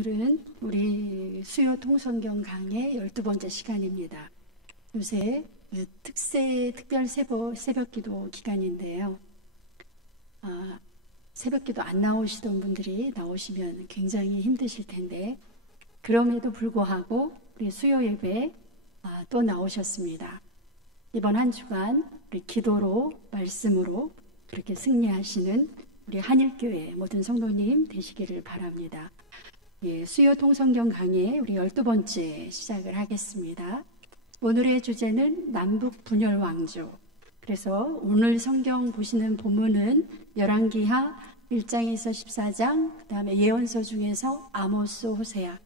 오늘은 우리 수요 통성경 강의 12번째 시간입니다. 요새 특별 새벽 기도 기간인데요. 새벽 기도 안 나오시던 분들이 나오시면 굉장히 힘드실 텐데, 그럼에도 불구하고 우리 수요 예배 또 나오셨습니다. 이번 한 주간 우리 기도로, 말씀으로 그렇게 승리하시는 우리 한일교회 모든 성도님 되시기를 바랍니다. 수요 통성경 강의 우리 12번째 시작을 하겠습니다. 오늘의 주제는 남북 분열 왕조. 그래서 오늘 성경 보시는 본문은 열왕기하 1장에서 14장, 그 다음에 예언서 중에서 아모스, 호세아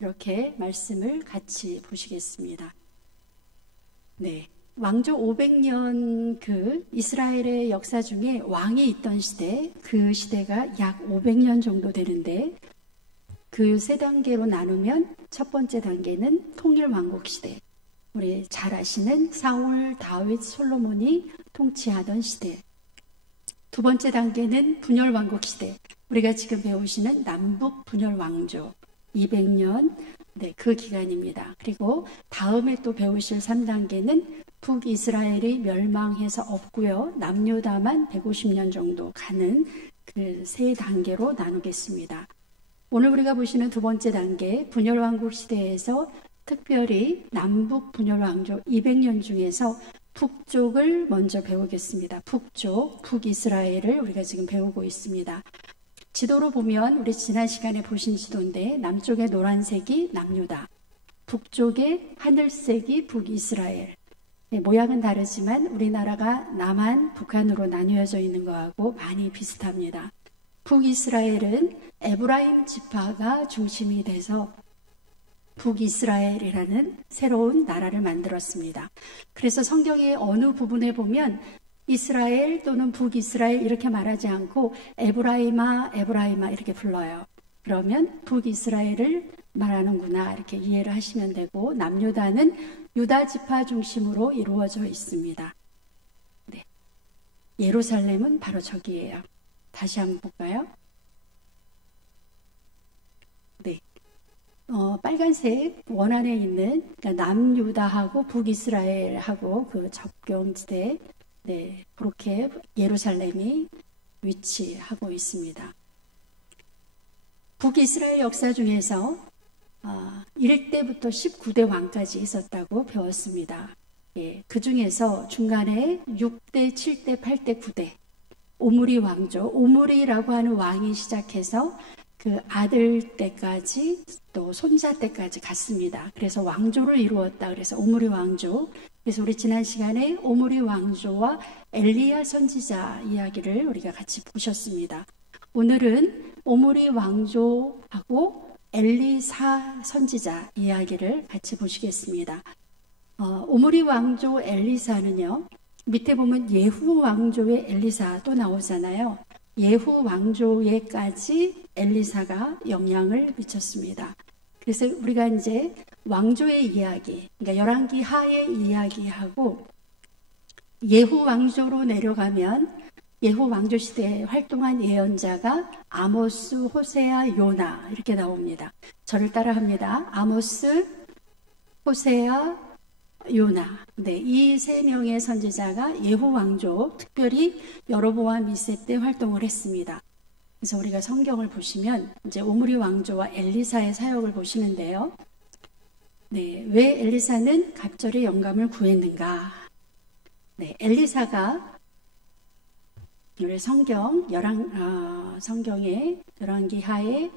이렇게 말씀을 같이 보시겠습니다. 왕조 500년 그 이스라엘의 역사 중에 왕이 있던 시대, 그 시대가 약 500년 정도 되는데, 그 세 단계로 나누면 첫 번째 단계는 통일왕국 시대, 우리 잘 아시는 사울, 다윗, 솔로몬이 통치하던 시대. 두 번째 단계는 분열왕국 시대, 우리가 지금 배우시는 남북 분열왕조 200년, 그 기간입니다. 그리고 다음에 또 배우실 3단계는 북이스라엘이 멸망해서 없고요, 남유다만 150년 정도 가는 그 세 단계로 나누겠습니다. 오늘 우리가 보시는 두 번째 단계 분열왕국 시대에서 특별히 남북 분열왕조 200년 중에서 북쪽을 먼저 배우겠습니다. 북쪽, 북이스라엘을 우리가 지금 배우고 있습니다. 지도로 보면 우리 지난 시간에 보신 지도인데, 남쪽에 노란색이 남유다, 북쪽에 하늘색이 북이스라엘. 모양은 다르지만 우리나라가 남한, 북한으로 나뉘어져 있는 것하고 많이 비슷합니다. 북이스라엘은 에브라임 지파가 중심이 돼서 북이스라엘이라는 새로운 나라를 만들었습니다. 그래서 성경의 어느 부분에 보면 이스라엘 또는 북이스라엘 이렇게 말하지 않고 에브라임아, 에브라임아 이렇게 불러요. 그러면 북이스라엘을 말하는구나 이렇게 이해를 하시면 되고, 남유다는 유다 지파 중심으로 이루어져 있습니다. 예루살렘은 바로 저기예요. 다시 한번 볼까요? 빨간색 원 안에 있는, 그러니까 남유다하고 북이스라엘하고 그 접경지대, 그렇게 예루살렘이 위치하고 있습니다. 북이스라엘 역사 중에서 1대부터 19대 왕까지 있었다고 배웠습니다. 그 중에서 중간에 6대, 7대, 8대, 9대 오므리 왕조, 오므리라고 하는 왕이 시작해서 그 아들 때까지 또 손자 때까지 갔습니다. 그래서 왕조를 이루었다. 그래서 오므리 왕조. 그래서 우리 지난 시간에 오므리 왕조와 엘리야 선지자 이야기를 우리가 같이 보셨습니다. 오늘은 오므리 왕조하고 엘리사 선지자 이야기를 같이 보시겠습니다. 오므리 왕조 엘리사는요, 밑에 보면 예후 왕조의 엘리사 또 나오잖아요. 예후 왕조에까지 엘리사가 영향을 미쳤습니다. 그래서 우리가 이제 왕조의 이야기, 그러니까 열왕기 하의 이야기하고 예후 왕조로 내려가면 예후 왕조 시대에 활동한 예언자가 아모스, 호세아, 요나 이렇게 나옵니다. 저를 따라합니다. 아모스, 호세아, 요나. 이 세 명의 선지자가 예후 왕조, 특별히 여로보암 2세 때 활동을 했습니다. 그래서 우리가 성경을 보시면 이제 오므리 왕조와 엘리사의 사역을 보시는데요. 왜 엘리사는 갑절의 영감을 구했는가? 엘리사가 우리 성경의 열왕기하의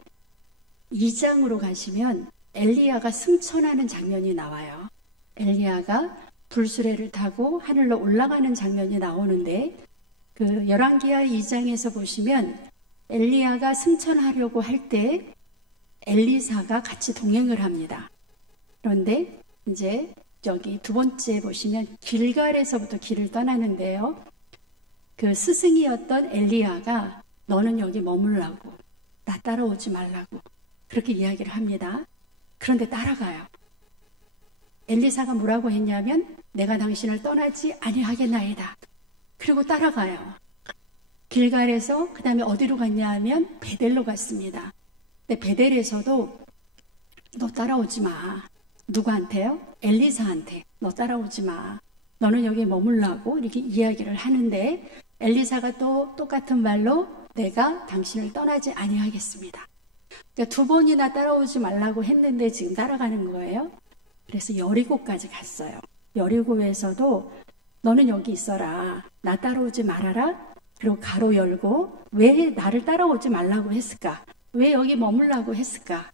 2장으로 가시면 엘리야가 승천하는 장면이 나와요. 엘리야가 불수레를 타고 하늘로 올라가는 장면이 나오는데, 그 열왕기하 2장에서 보시면 엘리야가 승천하려고 할 때 엘리사가 같이 동행을 합니다. 그런데 이제 여기 두 번째 보시면 길갈에서부터 길을 떠나는데요, 그 스승이었던 엘리야가 너는 여기 머물라고, 나 따라오지 말라고 그렇게 이야기를 합니다. 그런데 따라가요. 엘리사가 뭐라고 했냐면 내가 당신을 떠나지 아니하겠나이다. 그리고 따라가요. 길갈에서 그 다음에 어디로 갔냐 하면 베델로 갔습니다. 근데 베델에서도 너 따라오지 마. 누구한테요? 엘리사한테. 너 따라오지 마. 너는 여기 머물라고 이렇게 이야기를 하는데 엘리사가 또 똑같은 말로 내가 당신을 떠나지 아니하겠습니다. 그러니까 2번이나 따라오지 말라고 했는데 지금 따라가는 거예요. 그래서 여리고까지 갔어요. 여리고에서도 너는 여기 있어라. 나 따라오지 말아라. 그리고 가로 열고 왜 나를 따라오지 말라고 했을까? 왜 여기 머물라고 했을까?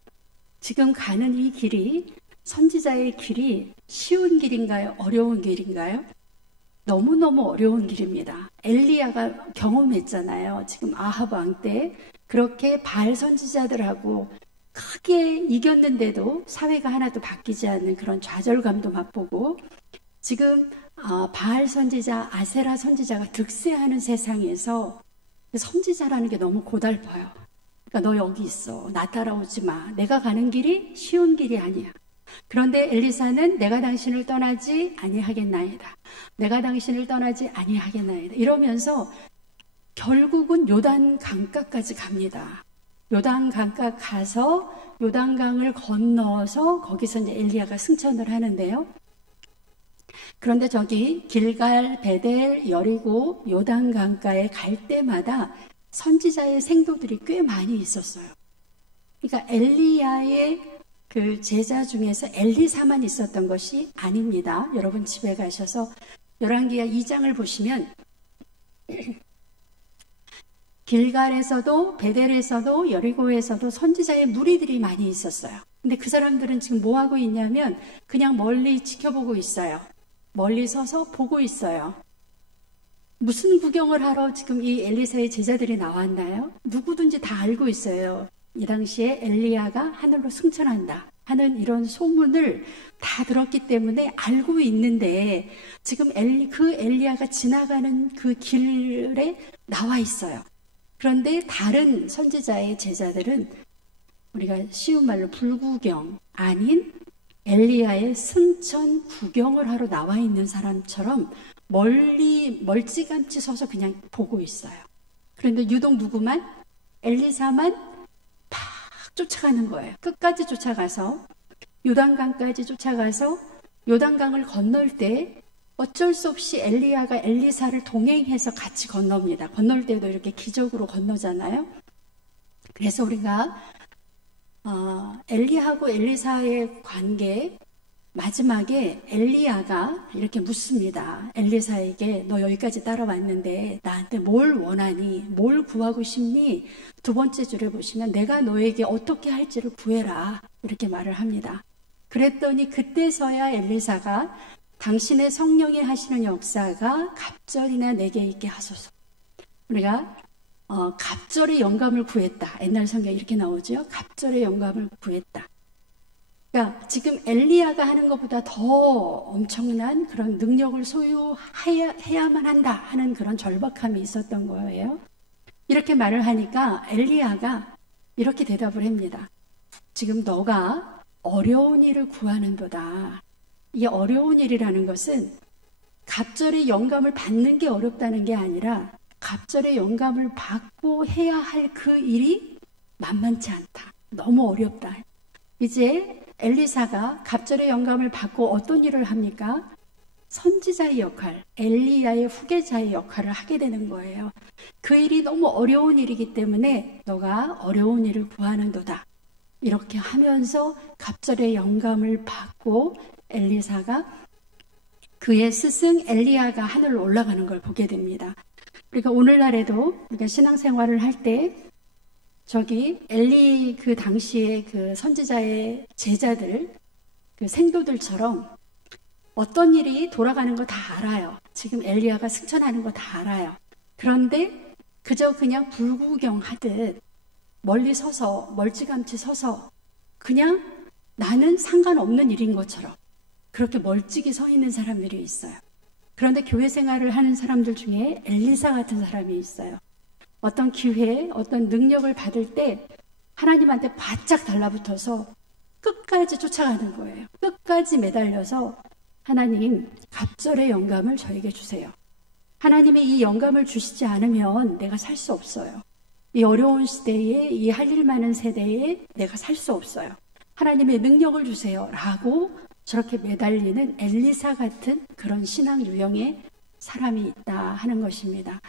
지금 가는 이 길이 선지자의 길이 쉬운 길인가요? 어려운 길인가요? 너무너무 어려운 길입니다. 엘리야가 경험했잖아요. 지금 아합 왕 때 그렇게 바알 선지자들하고 크게 이겼는데도 사회가 하나도 바뀌지 않는 그런 좌절감도 맛보고 지금 바알 선지자, 아세라 선지자가 득세하는 세상에서 선지자라는 게 너무 고달퍼요. 그러니까 너 여기 있어. 나 따라오지 마. 내가 가는 길이 쉬운 길이 아니야. 그런데 엘리사는 내가 당신을 떠나지 아니하겠나이다. 내가 당신을 떠나지 아니하겠나이다. 이러면서 결국은 요단 강가까지 갑니다. 요단 강가 가서 요단강을 건너서 거기서 이제 엘리야가 승천을 하는데요. 그런데 저기 길갈, 베델, 여리고, 요단 강가에 갈 때마다 선지자의 생도들이 꽤 많이 있었어요. 그러니까 엘리야의 그 제자 중에서 엘리사만 있었던 것이 아닙니다. 여러분 집에 가셔서 열왕기하 2장을 보시면 길갈에서도 베델에서도 여리고에서도 선지자의 무리들이 많이 있었어요. 근데 그 사람들은 지금 뭐 하고 있냐면 그냥 멀리 지켜보고 있어요. 멀리 서서 보고 있어요. 무슨 구경을 하러 지금 이 엘리사의 제자들이 나왔나요? 누구든지 다 알고 있어요. 이 당시에 엘리야가 하늘로 승천한다 하는 이런 소문을 다 들었기 때문에 알고 있는데 지금 그 엘리야가 지나가는 그 길에 나와 있어요. 그런데 다른 선지자의 제자들은 우리가 쉬운 말로 불구경 아닌 엘리야의 승천 구경을 하러 나와 있는 사람처럼 멀찌감치 서서 그냥 보고 있어요. 그런데 유독 누구만? 엘리사만 팍 쫓아가는 거예요. 끝까지 쫓아가서 요단강까지 쫓아가서 요단강을 건널 때 어쩔 수 없이 엘리야가 엘리사를 동행해서 같이 건넙니다. 건널 때도 이렇게 기적으로 건너잖아요. 그래서 우리가 엘리하고 엘리사의 관계 마지막에 엘리야가 이렇게 묻습니다. 엘리사에게 너 여기까지 따라왔는데 나한테 뭘 원하니? 뭘 구하고 싶니? 2번째 줄에 보시면 내가 너에게 어떻게 할지를 구해라 이렇게 말을 합니다. 그랬더니 그때서야 엘리사가 당신의 성령이 하시는 역사가 갑절이나 내게 있게 하소서. 우리가 갑절의 영감을 구했다. 옛날 성경에 이렇게 나오죠. 갑절의 영감을 구했다. 그러니까 지금 엘리야가 하는 것보다 더 엄청난 그런 능력을 소유해야만 한다 하는 그런 절박함이 있었던 거예요. 이렇게 말을 하니까 엘리야가 이렇게 대답을 합니다. 지금 너가 어려운 일을 구하는도다. 이 어려운 일이라는 것은 갑절의 영감을 받는 게 어렵다는 게 아니라 갑절의 영감을 받고 해야 할 그 일이 만만치 않다. 너무 어렵다. 이제 엘리사가 갑절의 영감을 받고 어떤 일을 합니까? 선지자의 역할, 엘리야의 후계자의 역할을 하게 되는 거예요. 그 일이 너무 어려운 일이기 때문에 너가 어려운 일을 구하는도다. 이렇게 하면서 갑절의 영감을 받고 엘리사가 그의 스승 엘리야가 하늘로 올라가는 걸 보게 됩니다. 그러니까 오늘날에도 우리가 신앙생활을 할 때 저기 엘리 그 당시에 그 선지자의 제자들 그 생도들처럼 어떤 일이 돌아가는 거 다 알아요. 지금 엘리야가 승천하는 거 다 알아요. 그런데 그저 그냥 불구경하듯 멀리 서서 멀찌감치 서서 그냥 나는 상관없는 일인 것처럼 그렇게 멀찍이 서 있는 사람들이 있어요. 그런데 교회 생활을 하는 사람들 중에 엘리사 같은 사람이 있어요. 어떤 기회, 어떤 능력을 받을 때 하나님한테 바짝 달라붙어서 끝까지 쫓아가는 거예요. 끝까지 매달려서 하나님 갑절의 영감을 저에게 주세요. 하나님이 이 영감을 주시지 않으면 내가 살 수 없어요. 이 어려운 시대에, 이 할 일 많은 세대에 내가 살 수 없어요. 하나님의 능력을 주세요 라고 저렇게 매달리는 엘리사 같은 그런 신앙 유형의 사람이 있다 하는 것입니다.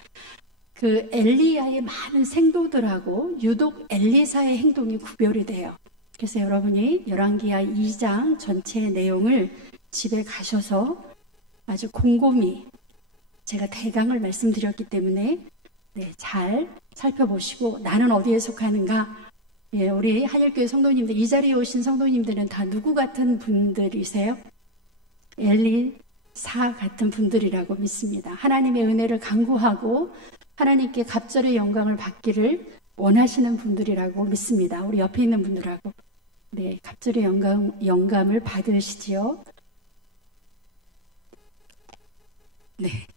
그 엘리야의 많은 생도들하고 유독 엘리사의 행동이 구별이 돼요. 그래서 여러분이 열왕기하 2장 전체의 내용을 집에 가셔서 아주 곰곰이 제가 대강을 말씀드렸기 때문에 잘 살펴보시고 나는 어디에 속하는가. 우리 한일교회 성도님들, 이 자리에 오신 성도님들은 다 누구 같은 분들이세요? 엘리사 같은 분들이라고 믿습니다. 하나님의 은혜를 간구하고 하나님께 갑절의 영광을 받기를 원하시는 분들이라고 믿습니다. 우리 옆에 있는 분들하고 갑절의 영감을 받으시지요.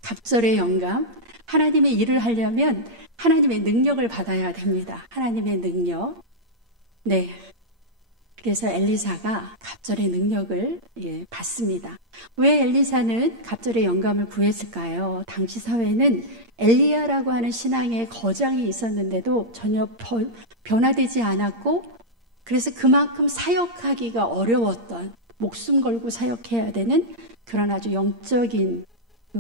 갑절의 영감. 하나님의 일을 하려면 하나님의 능력을 받아야 됩니다. 하나님의 능력. 그래서 엘리사가 갑절의 능력을 받습니다. 왜 엘리사는 갑절의 영감을 구했을까요? 당시 사회는 엘리야라고 하는 신앙의 거장이 있었는데도 전혀 변화되지 않았고, 그래서 그만큼 사역하기가 어려웠던, 목숨 걸고 사역해야 되는 그런 아주 영적인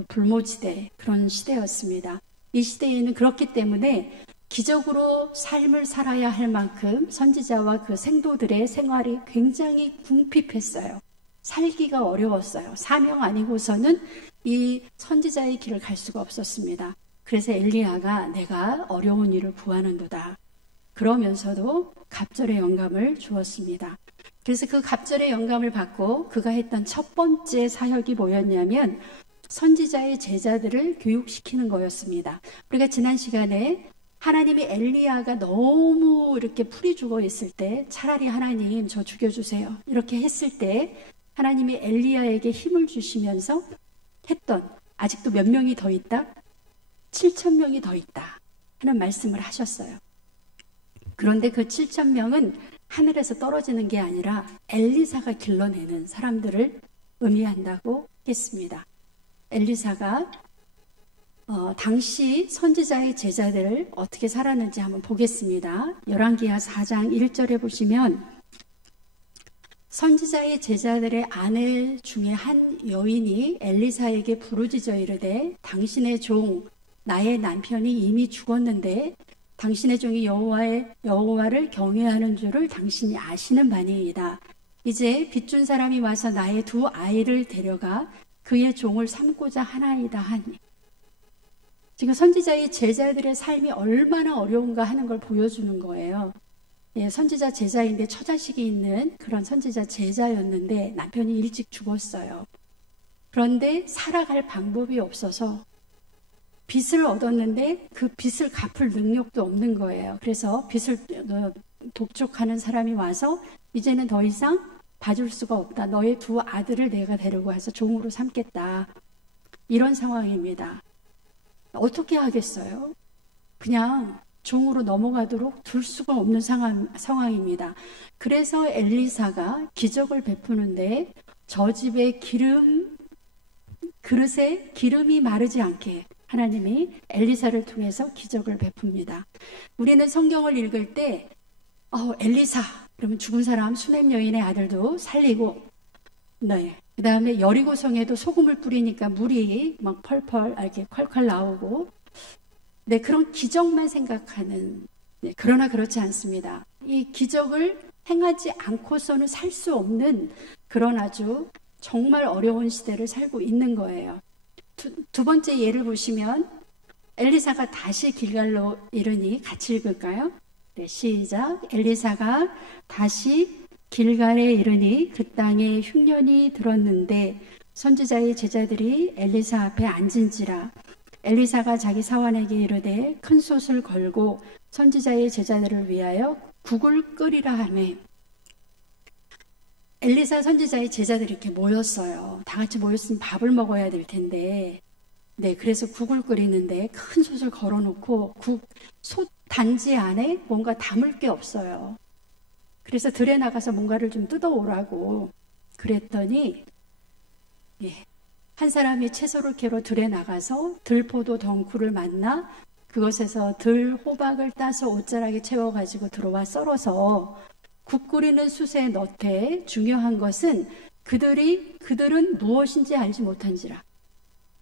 불모지대, 그런 시대였습니다. 이 시대에는 그렇기 때문에 기적으로 삶을 살아야 할 만큼 선지자와 그 생도들의 생활이 굉장히 궁핍했어요. 살기가 어려웠어요. 사명 아니고서는 이 선지자의 길을 갈 수가 없었습니다. 그래서 엘리야가 내가 어려운 일을 구하는도다. 그러면서도 갑절의 영감을 주었습니다. 그래서 그 갑절의 영감을 받고 그가 했던 첫 번째 사역이 뭐였냐면 선지자의 제자들을 교육시키는 거였습니다. 우리가 지난 시간에 하나님이 엘리야가 너무 이렇게 풀이 죽어 있을 때 차라리 하나님 저 죽여주세요 이렇게 했을 때 하나님이 엘리야에게 힘을 주시면서 했던, 아직도 몇 명이 더 있다? 7,000명이 더 있다 하는 말씀을 하셨어요. 그런데 그 7,000명은 하늘에서 떨어지는 게 아니라 엘리사가 길러내는 사람들을 의미한다고 했습니다. 엘리사가 당시 선지자의 제자들을 어떻게 살았는지 한번 보겠습니다. 열왕기하 4장 1절에 보시면 선지자의 제자들의 아내 중에 한 여인이 엘리사에게 부르짖어 이르되 당신의 종 나의 남편이 이미 죽었는데 당신의 종이 여호와를 경외하는 줄을 당신이 아시는 바니이다. 이제 빚준 사람이 와서 나의 두 아이를 데려가 그의 종을 삼고자 하나이다 하니. 지금 선지자의 제자들의 삶이 얼마나 어려운가 하는 걸 보여주는 거예요. 선지자 제자인데 처자식이 있는 그런 선지자 제자였는데 남편이 일찍 죽었어요. 그런데 살아갈 방법이 없어서 빚을 얻었는데 그 빚을 갚을 능력도 없는 거예요. 그래서 빚을 독촉하는 사람이 와서 이제는 더 이상 봐줄 수가 없다. 너의 두 아들을 내가 데리고 와서 종으로 삼겠다. 이런 상황입니다. 어떻게 하겠어요? 그냥 종으로 넘어가도록 둘 수가 없는 상황입니다. 그래서 엘리사가 기적을 베푸는데 저 집에 그릇에 기름이 마르지 않게 하나님이 엘리사를 통해서 기적을 베풉니다. 우리는 성경을 읽을 때 엘리사 그러면 죽은 사람 수넴 여인의 아들도 살리고, 그 다음에 여리고성에도 소금을 뿌리니까 물이 막 펄펄 이렇게 콸콸 나오고, 그런 기적만 생각하는, 그러나 그렇지 않습니다. 이 기적을 행하지 않고서는 살 수 없는 그런 아주 정말 어려운 시대를 살고 있는 거예요. 두 번째 예를 보시면 엘리사가 다시 길갈로 이르니 같이 읽을까요? 시작. 엘리사가 다시 길갈에 이르니 그 땅에 흉년이 들었는데 선지자의 제자들이 엘리사 앞에 앉은지라. 엘리사가 자기 사환에게 이르되 큰 솥을 걸고 선지자의 제자들을 위하여 국을 끓이라 하매. 엘리사 선지자의 제자들이 이렇게 모였어요. 다 같이 모였으면 밥을 먹어야 될 텐데, 그래서 국을 끓이는데 큰 솥을 걸어놓고 솥 단지 안에 뭔가 담을 게 없어요. 그래서 들에 나가서 뭔가를 좀 뜯어오라고 그랬더니 한 사람이 채소를 캐러 들에 나가서 들포도 덩쿨을 만나 그것에서 들 호박을 따서 옷자락에 채워가지고 들어와 썰어서 국 끓이는 숯에 넣되 중요한 것은 그들은 무엇인지 알지 못한지라.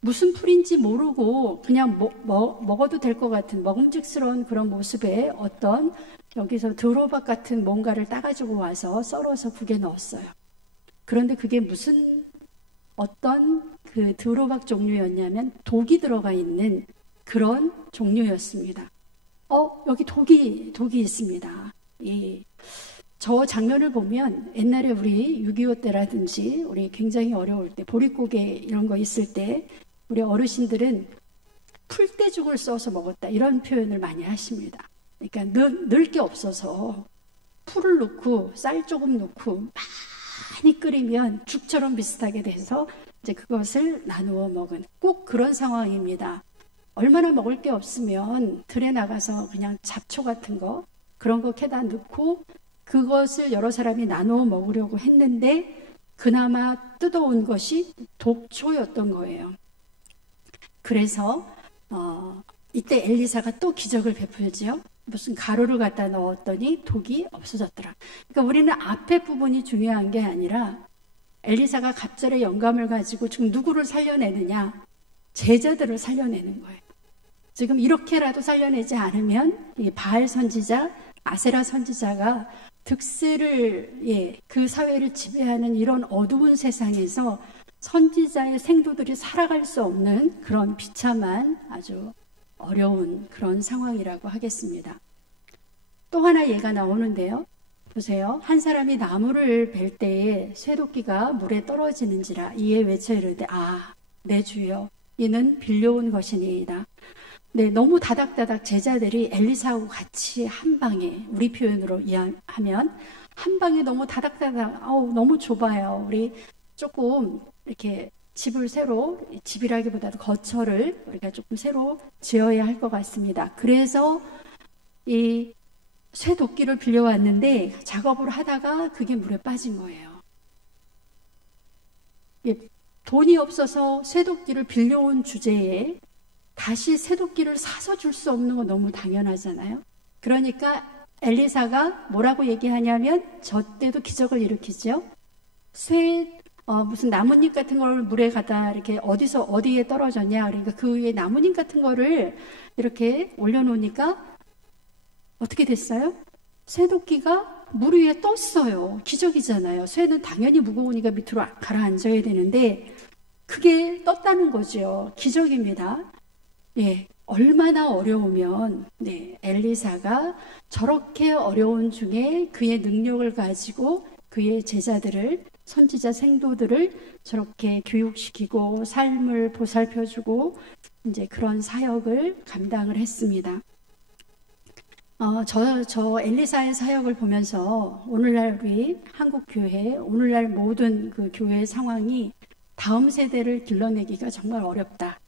무슨 풀인지 모르고 그냥 먹어도 될 것 같은 먹음직스러운 그런 모습에 어떤 여기서 드로박 같은 뭔가를 따가지고 와서 썰어서 국에 넣었어요. 그런데 그게 무슨 어떤 그 드로박 종류였냐면 독이 들어가 있는 그런 종류였습니다. 여기 독이 있습니다. 저 장면을 보면 옛날에 우리 6.25 때라든지 우리 굉장히 어려울 때 보릿고개 이런 거 있을 때 우리 어르신들은 풀떼죽을 써서 먹었다 이런 표현을 많이 하십니다. 그러니까 넣을 게 없어서 풀을 넣고 쌀 조금 넣고 많이 끓이면 죽처럼 비슷하게 돼서 이제 그것을 나누어 먹은 꼭 그런 상황입니다. 얼마나 먹을 게 없으면 들에 나가서 그냥 잡초 같은 거 그런 거 캐다 넣고 그것을 여러 사람이 나누어 먹으려고 했는데 그나마 뜯어온 것이 독초였던 거예요. 그래서 이때 엘리사가 또 기적을 베풀지요. 무슨 가루를 갖다 넣었더니 독이 없어졌더라. 그러니까 우리는 앞에 부분이 중요한 게 아니라 엘리사가 갑절의 영감을 가지고 지금 누구를 살려내느냐? 제자들을 살려내는 거예요. 지금 이렇게라도 살려내지 않으면 이 바알 선지자, 아세라 선지자가 득세를 그 사회를 지배하는 이런 어두운 세상에서 선지자의 생도들이 살아갈 수 없는 그런 비참한 아주 어려운 그런 상황이라고 하겠습니다. 또 하나 예가 나오는데요. 보세요. 한 사람이 나무를 벨 때에 쇠도끼가 물에 떨어지는지라 이에 외쳐 이르되 내 주여 이는 빌려온 것이니이다. 네, 너무 다닥다닥 제자들이 엘리사하고 같이 한 방에 우리 표현으로 이해하면 한 방에 너무 다닥다닥 너무 좁아요. 우리 조금 이렇게 집이라기보다도 거처를 우리가 조금 새로 지어야 할 것 같습니다. 그래서 이 쇠도끼를 빌려왔는데 작업을 하다가 그게 물에 빠진 거예요. 돈이 없어서 쇠도끼를 빌려온 주제에 다시 쇠도끼를 사서 줄 수 없는 건 너무 당연하잖아요. 그러니까 엘리사가 뭐라고 얘기하냐면 저 때도 기적을 일으키죠. 무슨 나뭇잎 같은 걸 물에 갖다 이렇게 어디에 떨어졌냐. 그러니까 그 위에 나뭇잎 같은 거를 이렇게 올려놓으니까 어떻게 됐어요? 쇠도끼가 물 위에 떴어요. 기적이잖아요. 쇠는 당연히 무거우니까 밑으로 가라앉아야 되는데 그게 떴다는 거죠. 기적입니다. 얼마나 어려우면 엘리사가 저렇게 어려운 중에 그의 능력을 가지고 그의 제자들을 선지자 생도들을 저렇게 교육시키고 삶을 보살펴주고 이제 그런 사역을 감당을 했습니다. 저 엘리사의 사역을 보면서 오늘날 우리 한국 교회, 오늘날 모든 그 교회 상황이 다음 세대를 길러내기가 정말 어렵다.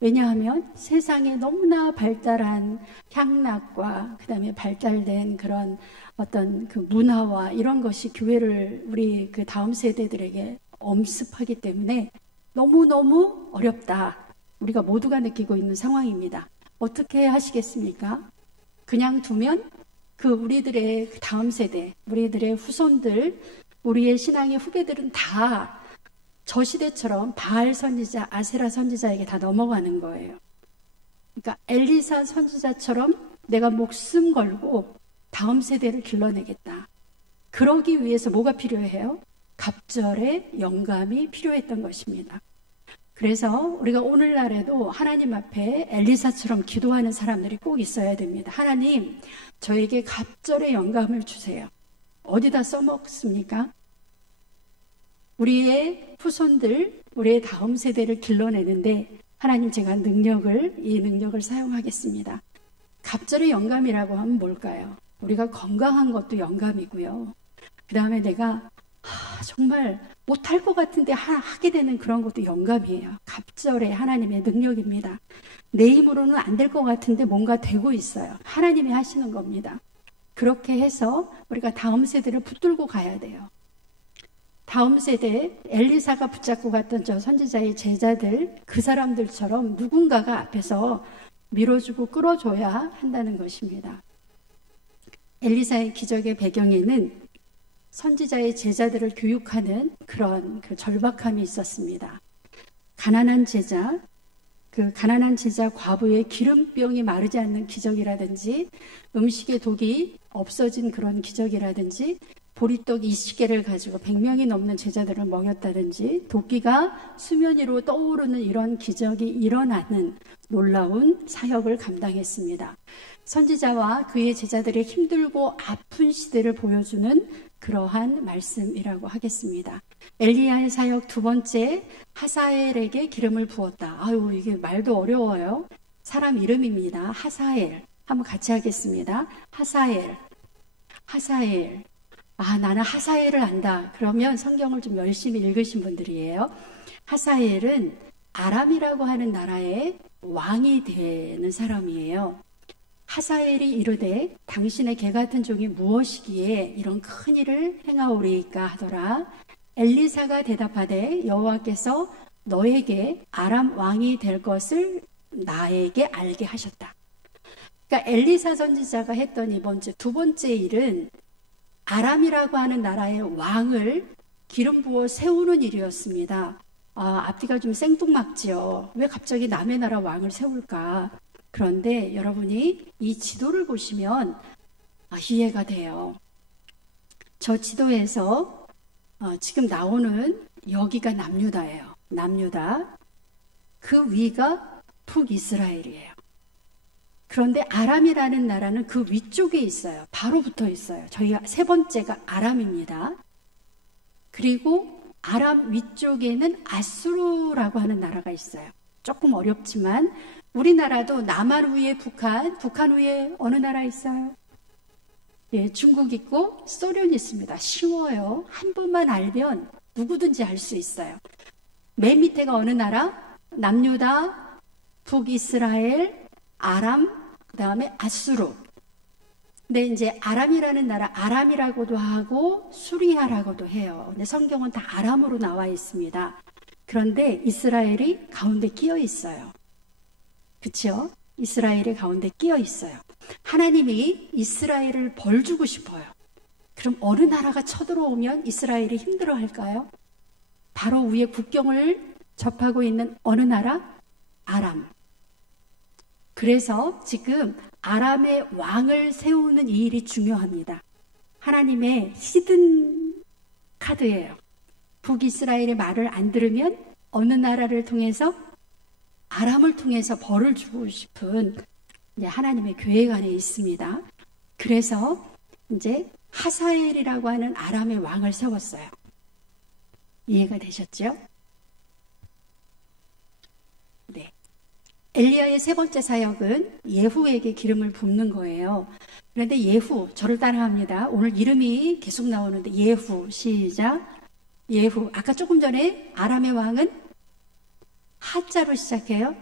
왜냐하면 세상에 너무나 발달한 향락과 그다음에 발달된 그런 어떤 그 문화와 이런 것이 교회를 우리 그 다음 세대들에게 엄습하기 때문에 너무너무 어렵다. 우리가 모두가 느끼고 있는 상황입니다. 어떻게 하시겠습니까? 그냥 두면 우리들의 다음 세대, 우리들의 후손들, 우리의 신앙의 후배들은 다 저 시대처럼 바알 선지자, 아세라 선지자에게 다 넘어가는 거예요. 그러니까 엘리사 선지자처럼 내가 목숨 걸고 다음 세대를 길러내겠다. 그러기 위해서 뭐가 필요해요? 갑절의 영감이 필요했던 것입니다. 그래서 우리가 오늘날에도 하나님 앞에 엘리사처럼 기도하는 사람들이 꼭 있어야 됩니다. 하나님, 저에게 갑절의 영감을 주세요. 어디다 써먹습니까? 우리의 후손들, 우리의 다음 세대를 길러내는데 하나님 제가 이 능력을 사용하겠습니다. 갑절의 영감이라고 하면 뭘까요? 우리가 건강한 것도 영감이고요. 그 다음에 내가 정말 못할 것 같은데 하게 되는 그런 것도 영감이에요. 갑절의 하나님의 능력입니다. 내 힘으로는 안 될 것 같은데 뭔가 되고 있어요. 하나님이 하시는 겁니다. 그렇게 해서 우리가 다음 세대를 붙들고 가야 돼요. 다음 세대 엘리사가 붙잡고 갔던 저 선지자의 제자들, 그 사람들처럼 누군가가 앞에서 밀어주고 끌어줘야 한다는 것입니다. 엘리사의 기적의 배경에는 선지자의 제자들을 교육하는 그런 그 절박함이 있었습니다. 가난한 제자 과부의 기름병이 마르지 않는 기적이라든지, 음식의 독이 없어진 그런 기적이라든지, 보리떡 20개를 가지고 100명이 넘는 제자들을 먹였다든지, 도끼가 수면 위로 떠오르는 이런 기적이 일어나는 놀라운 사역을 감당했습니다. 선지자와 그의 제자들의 힘들고 아픈 시대를 보여주는 그러한 말씀이라고 하겠습니다. 엘리야의 사역 두 번째, 하사엘에게 기름을 부었다. 아유, 이게 말도 어려워요. 사람 이름입니다. 하사엘. 한번 같이 하겠습니다. 하사엘. 나는 하사엘을 안다. 그러면 성경을 좀 열심히 읽으신 분들이에요. 하사엘은 아람이라고 하는 나라의 왕이 되는 사람이에요. 하사엘이 이르되 당신의 개 같은 종이 무엇이기에 이런 큰 일을 행하오리이까 하더라. 엘리사가 대답하되 여호와께서 너에게 아람 왕이 될 것을 나에게 알게 하셨다. 그러니까 엘리사 선지자가 했던 두 번째 일은 아람이라고 하는 나라의 왕을 기름 부어 세우는 일이었습니다. 앞뒤가 좀 생뚱맞지요. 왜 갑자기 남의 나라 왕을 세울까? 그런데 여러분이 이 지도를 보시면 이해가 돼요. 저 지도에서 지금 나오는 여기가 남유다예요. 남유다. 그 위가 북이스라엘이에요. 그런데 아람이라는 나라는 그 위쪽에 있어요. 바로 붙어 있어요. 저희가 세 번째가 아람입니다. 그리고 아람 위쪽에는 아수르라고 하는 나라가 있어요. 조금 어렵지만 우리나라도 남한 위에 북한 위에 어느 나라 있어요? 예, 중국 있고 소련 있습니다. 쉬워요. 한 번만 알면 누구든지 알 수 있어요. 맨 밑에가 어느 나라? 남유다, 북이스라엘, 아람, 그 다음에 아수르. 근데 이제 아람이라는 나라, 아람이라고도 하고 수리아라고도 해요. 근데 성경은 다 아람으로 나와 있습니다. 그런데 이스라엘이 가운데 끼어 있어요. 그렇죠? 이스라엘이 가운데 끼어 있어요. 하나님이 이스라엘을 벌 주고 싶어요. 그럼 어느 나라가 쳐들어오면 이스라엘이 힘들어할까요? 바로 위에 국경을 접하고 있는 어느 나라? 아람. 그래서 지금 아람의 왕을 세우는 이 일이 중요합니다. 하나님의 히든 카드예요. 북이스라엘의 말을 안 들으면 어느 나라를 통해서? 아람을 통해서 벌을 주고 싶은 하나님의 계획 안에 있습니다. 그래서 이제 하사엘이라고 하는 아람의 왕을 세웠어요. 이해가 되셨죠? 네. 엘리야의 세 번째 사역은 예후에게 기름을 붓는 거예요. 그런데 예후, 저를 따라합니다. 오늘 이름이 계속 나오는데 예후, 시작. 예후. 아까 조금 전에 아람의 왕은 하자로 시작해요.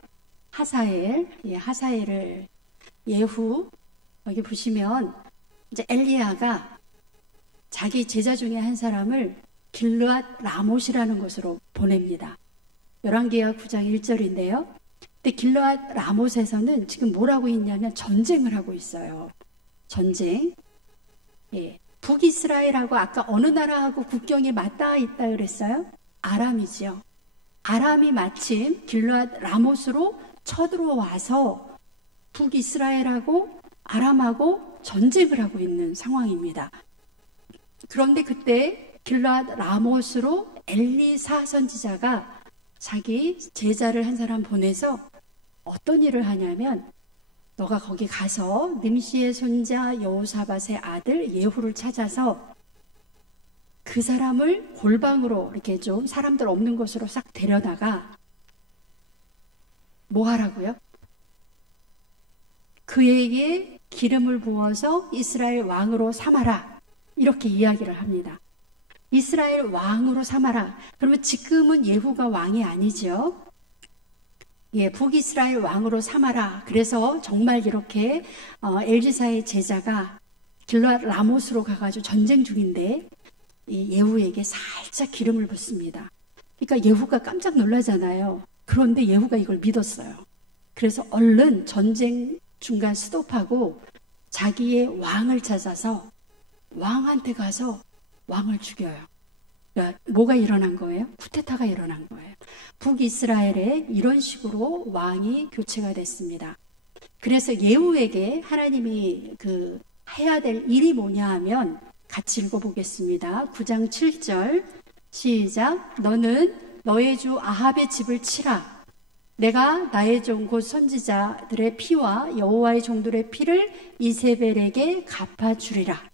하사엘. 예, 하사엘을 예후. 여기 보시면 이제 엘리야가 자기 제자 중에 한 사람을 길르앗 라못이라는 곳으로 보냅니다. 열왕기하 9장 1절인데요. 근데 길르앗 라못에서는 지금 뭐라고 있냐면 전쟁을 하고 있어요. 전쟁. 예. 북이스라엘하고 아까 어느 나라하고 국경이 맞닿아 있다 그랬어요? 아람이지요. 아람이 마침 길르앗 라못으로 쳐들어와서 북이스라엘하고 아람하고 전쟁을 하고 있는 상황입니다. 그런데 그때 길르앗 라못으로 엘리사 선지자가 자기 제자를 한 사람 보내서 어떤 일을 하냐면 너가 거기 가서 nim시의 손자 여호사밧의 아들 예후를 찾아서 그 사람을 골방으로 이렇게 좀 사람들 없는 곳으로 싹 데려다가 뭐 하라고요? 그에게 기름을 부어서 이스라엘 왕으로 삼아라. 이렇게 이야기를 합니다. 이스라엘 왕으로 삼아라. 그러면 지금은 예후가 왕이 아니죠. 예, 북이스라엘 왕으로 삼아라. 그래서 정말 이렇게 엘리사의 제자가 길르앗 라못으로 가가지고 전쟁 중인데 이 예후에게 살짝 기름을 붓습니다. 그러니까 예후가 깜짝 놀라잖아요. 그런데 예후가 이걸 믿었어요. 그래서 얼른 전쟁 중간 스톱하고 자기의 왕을 찾아서 왕한테 가서 왕을 죽여요. 그러니까 뭐가 일어난 거예요? 쿠데타가 일어난 거예요. 북이스라엘에 이런 식으로 왕이 교체가 됐습니다. 그래서 예후에게 하나님이 해야 될 일이 뭐냐 하면 같이 읽어보겠습니다. 9장 7절 시작. 너는 너의 주 아합의 집을 치라. 내가 나의 종 곧 선지자들의 피와 여호와의 종들의 피를 이세벨에게 갚아주리라.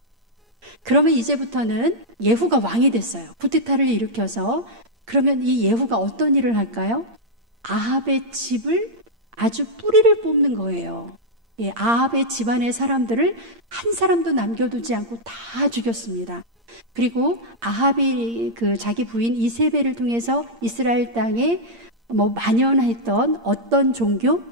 그러면 이제부터는 예후가 왕이 됐어요. 쿠데타를 일으켜서. 그러면 이 예후가 어떤 일을 할까요? 아합의 집을 아주 뿌리를 뽑는 거예요. 예, 아합의 집안의 사람들을 한 사람도 남겨두지 않고 다 죽였습니다. 그리고 아합이 자기 부인 이세벨을 통해서 이스라엘 땅에 만연했던 어떤 종교,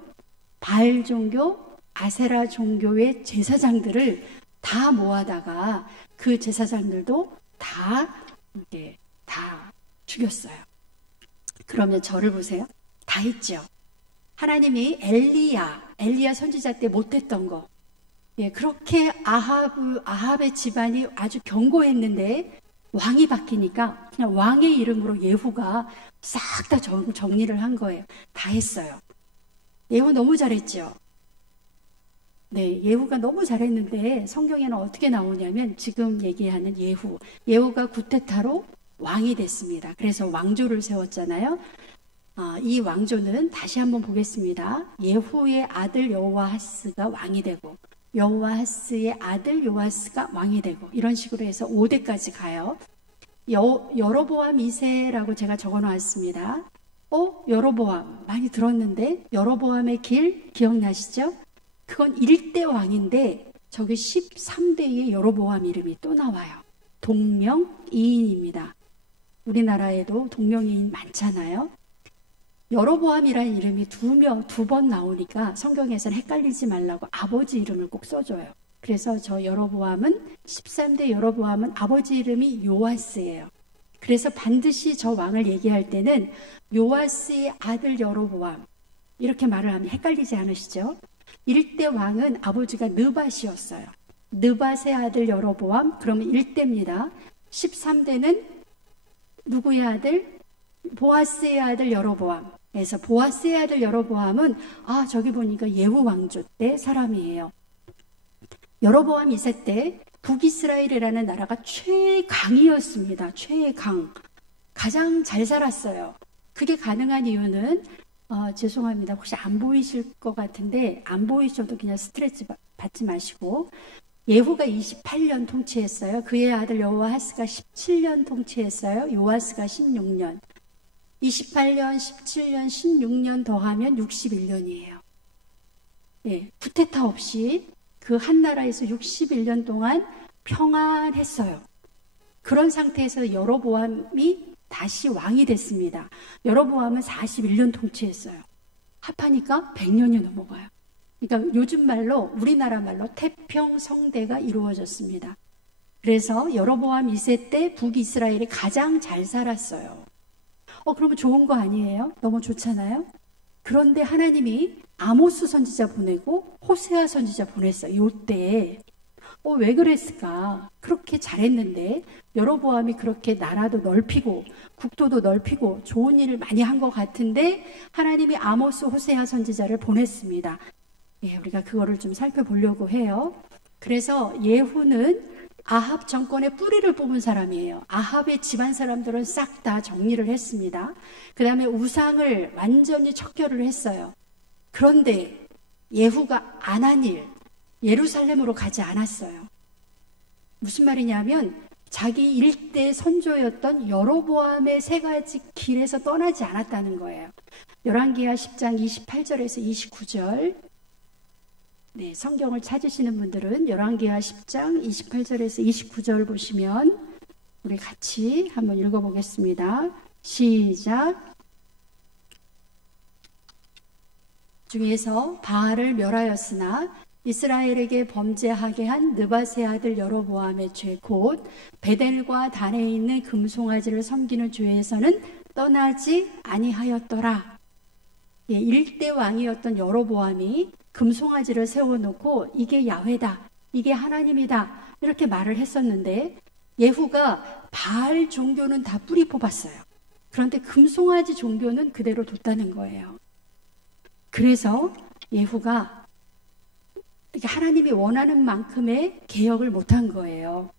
바알 종교, 아세라 종교의 제사장들을 다 모아다가 그 제사장들도 다 죽였어요. 그러면 저를 보세요. 다 했죠. 하나님이 엘리야 선지자 때 못했던 거, 예, 그렇게 아합의 집안이 아주 견고했는데 왕이 바뀌니까 그냥 왕의 이름으로 예후가 싹 다 정리를 한 거예요. 다 했어요. 예후 너무 잘했죠. 네, 예후가 너무 잘했는데 성경에는 어떻게 나오냐면 지금 얘기하는 예후가 쿠데타로 왕이 됐습니다. 그래서 왕조를 세웠잖아요. 이 왕조는 다시 한번 보겠습니다. 예후의 아들 여호와하스가 왕이 되고 여호와하스의 아들 요아스가 왕이 되고 이런 식으로 해서 5대까지 가요. 여로보암 2세라고 제가 적어 놓았습니다. 여로보암 많이 들었는데 여로보암의 길 기억나시죠? 그건 1대 왕인데 저기 13대의 여로보암 이름이 또 나와요. 동명이인입니다. 우리나라에도 동명이인 많잖아요. 여로보암이라는 이름이 두 번 나오니까 성경에서는 헷갈리지 말라고 아버지 이름을 꼭 써줘요. 그래서 저 13대 여로보암은 아버지 이름이 요아스예요. 그래서 반드시 저 왕을 얘기할 때는 요아스의 아들 여로보암 이렇게 말을 하면 헷갈리지 않으시죠? 1대 왕은 아버지가 느밧이었어요. 느밧의 아들 여로보암, 그러면 1대입니다. 13대는 누구의 아들? 보아스의 아들 여로보암. 그래서 보아스의 아들 여로보암은 저기 보니까 예후 왕조 때 사람이에요. 여로보암 2세 때 북이스라엘이라는 나라가 최강이었습니다. 최강. 가장 잘 살았어요. 그게 가능한 이유는 죄송합니다. 혹시 안 보이실 것 같은데 안 보이셔도 그냥 스트레스 받지 마시고 예후가 28년 통치했어요. 그의 아들 여호와하스가 17년 통치했어요. 요아스가 16년. 28년, 17년, 16년 더하면 61년이에요. 예, 쿠데타 없이 그 한 나라에서 61년 동안 평안했어요. 그런 상태에서 여로보암이 다시 왕이 됐습니다. 여로보암은 41년 통치했어요. 합하니까 100년이 넘어가요. 그러니까 요즘 말로 우리나라 말로 태평성대가 이루어졌습니다. 그래서 여로보암 2세 때 북이스라엘이 가장 잘 살았어요. 그러면 좋은 거 아니에요? 너무 좋잖아요? 그런데 하나님이 아모스 선지자 보내고 호세아 선지자 보냈어요. 요때. 왜 그랬을까? 그렇게 잘했는데 여로보암이 그렇게 나라도 넓히고 국토도 넓히고 좋은 일을 많이 한 것 같은데 하나님이 아모스 호세아 선지자를 보냈습니다. 예, 우리가 그거를 좀 살펴보려고 해요. 그래서 예후는 아합 정권의 뿌리를 뽑은 사람이에요. 아합의 집안 사람들은 싹 다 정리를 했습니다. 그 다음에 우상을 완전히 척결을 했어요. 그런데 예후가 안 한 일, 예루살렘으로 가지 않았어요. 무슨 말이냐면 자기 일대 선조였던 여로보암의 3가지 길에서 떠나지 않았다는 거예요. 열왕기하 10장 28절에서 29절. 네, 성경을 찾으시는 분들은 열왕기하 10장 28절에서 29절 보시면 우리 같이 한번 읽어보겠습니다. 시작. 중에서 바알을 멸하였으나 이스라엘에게 범죄하게 한 느밧의 아들 여로보암의 죄 곧 베델과 단에 있는 금송아지를 섬기는 죄에서는 떠나지 아니하였더라. 예, 1대 왕이었던 여로보암이 금송아지를 세워놓고 이게 야훼다, 이게 하나님이다 이렇게 말을 했었는데 예후가 바알 종교는 다 뿌리 뽑았어요. 그런데 금송아지 종교는 그대로 뒀다는 거예요. 그래서 예후가 하나님이 원하는 만큼의 개혁을 못한 거예요.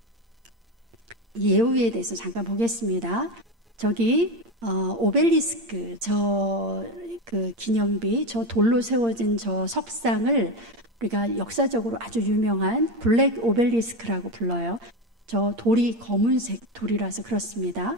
예후에 대해서 잠깐 보겠습니다. 저기 오벨리스크 그 기념비, 저 돌로 세워진 저 석상을 우리가 역사적으로 아주 유명한 블랙 오벨리스크라고 불러요. 저 돌이 검은색 돌이라서 그렇습니다.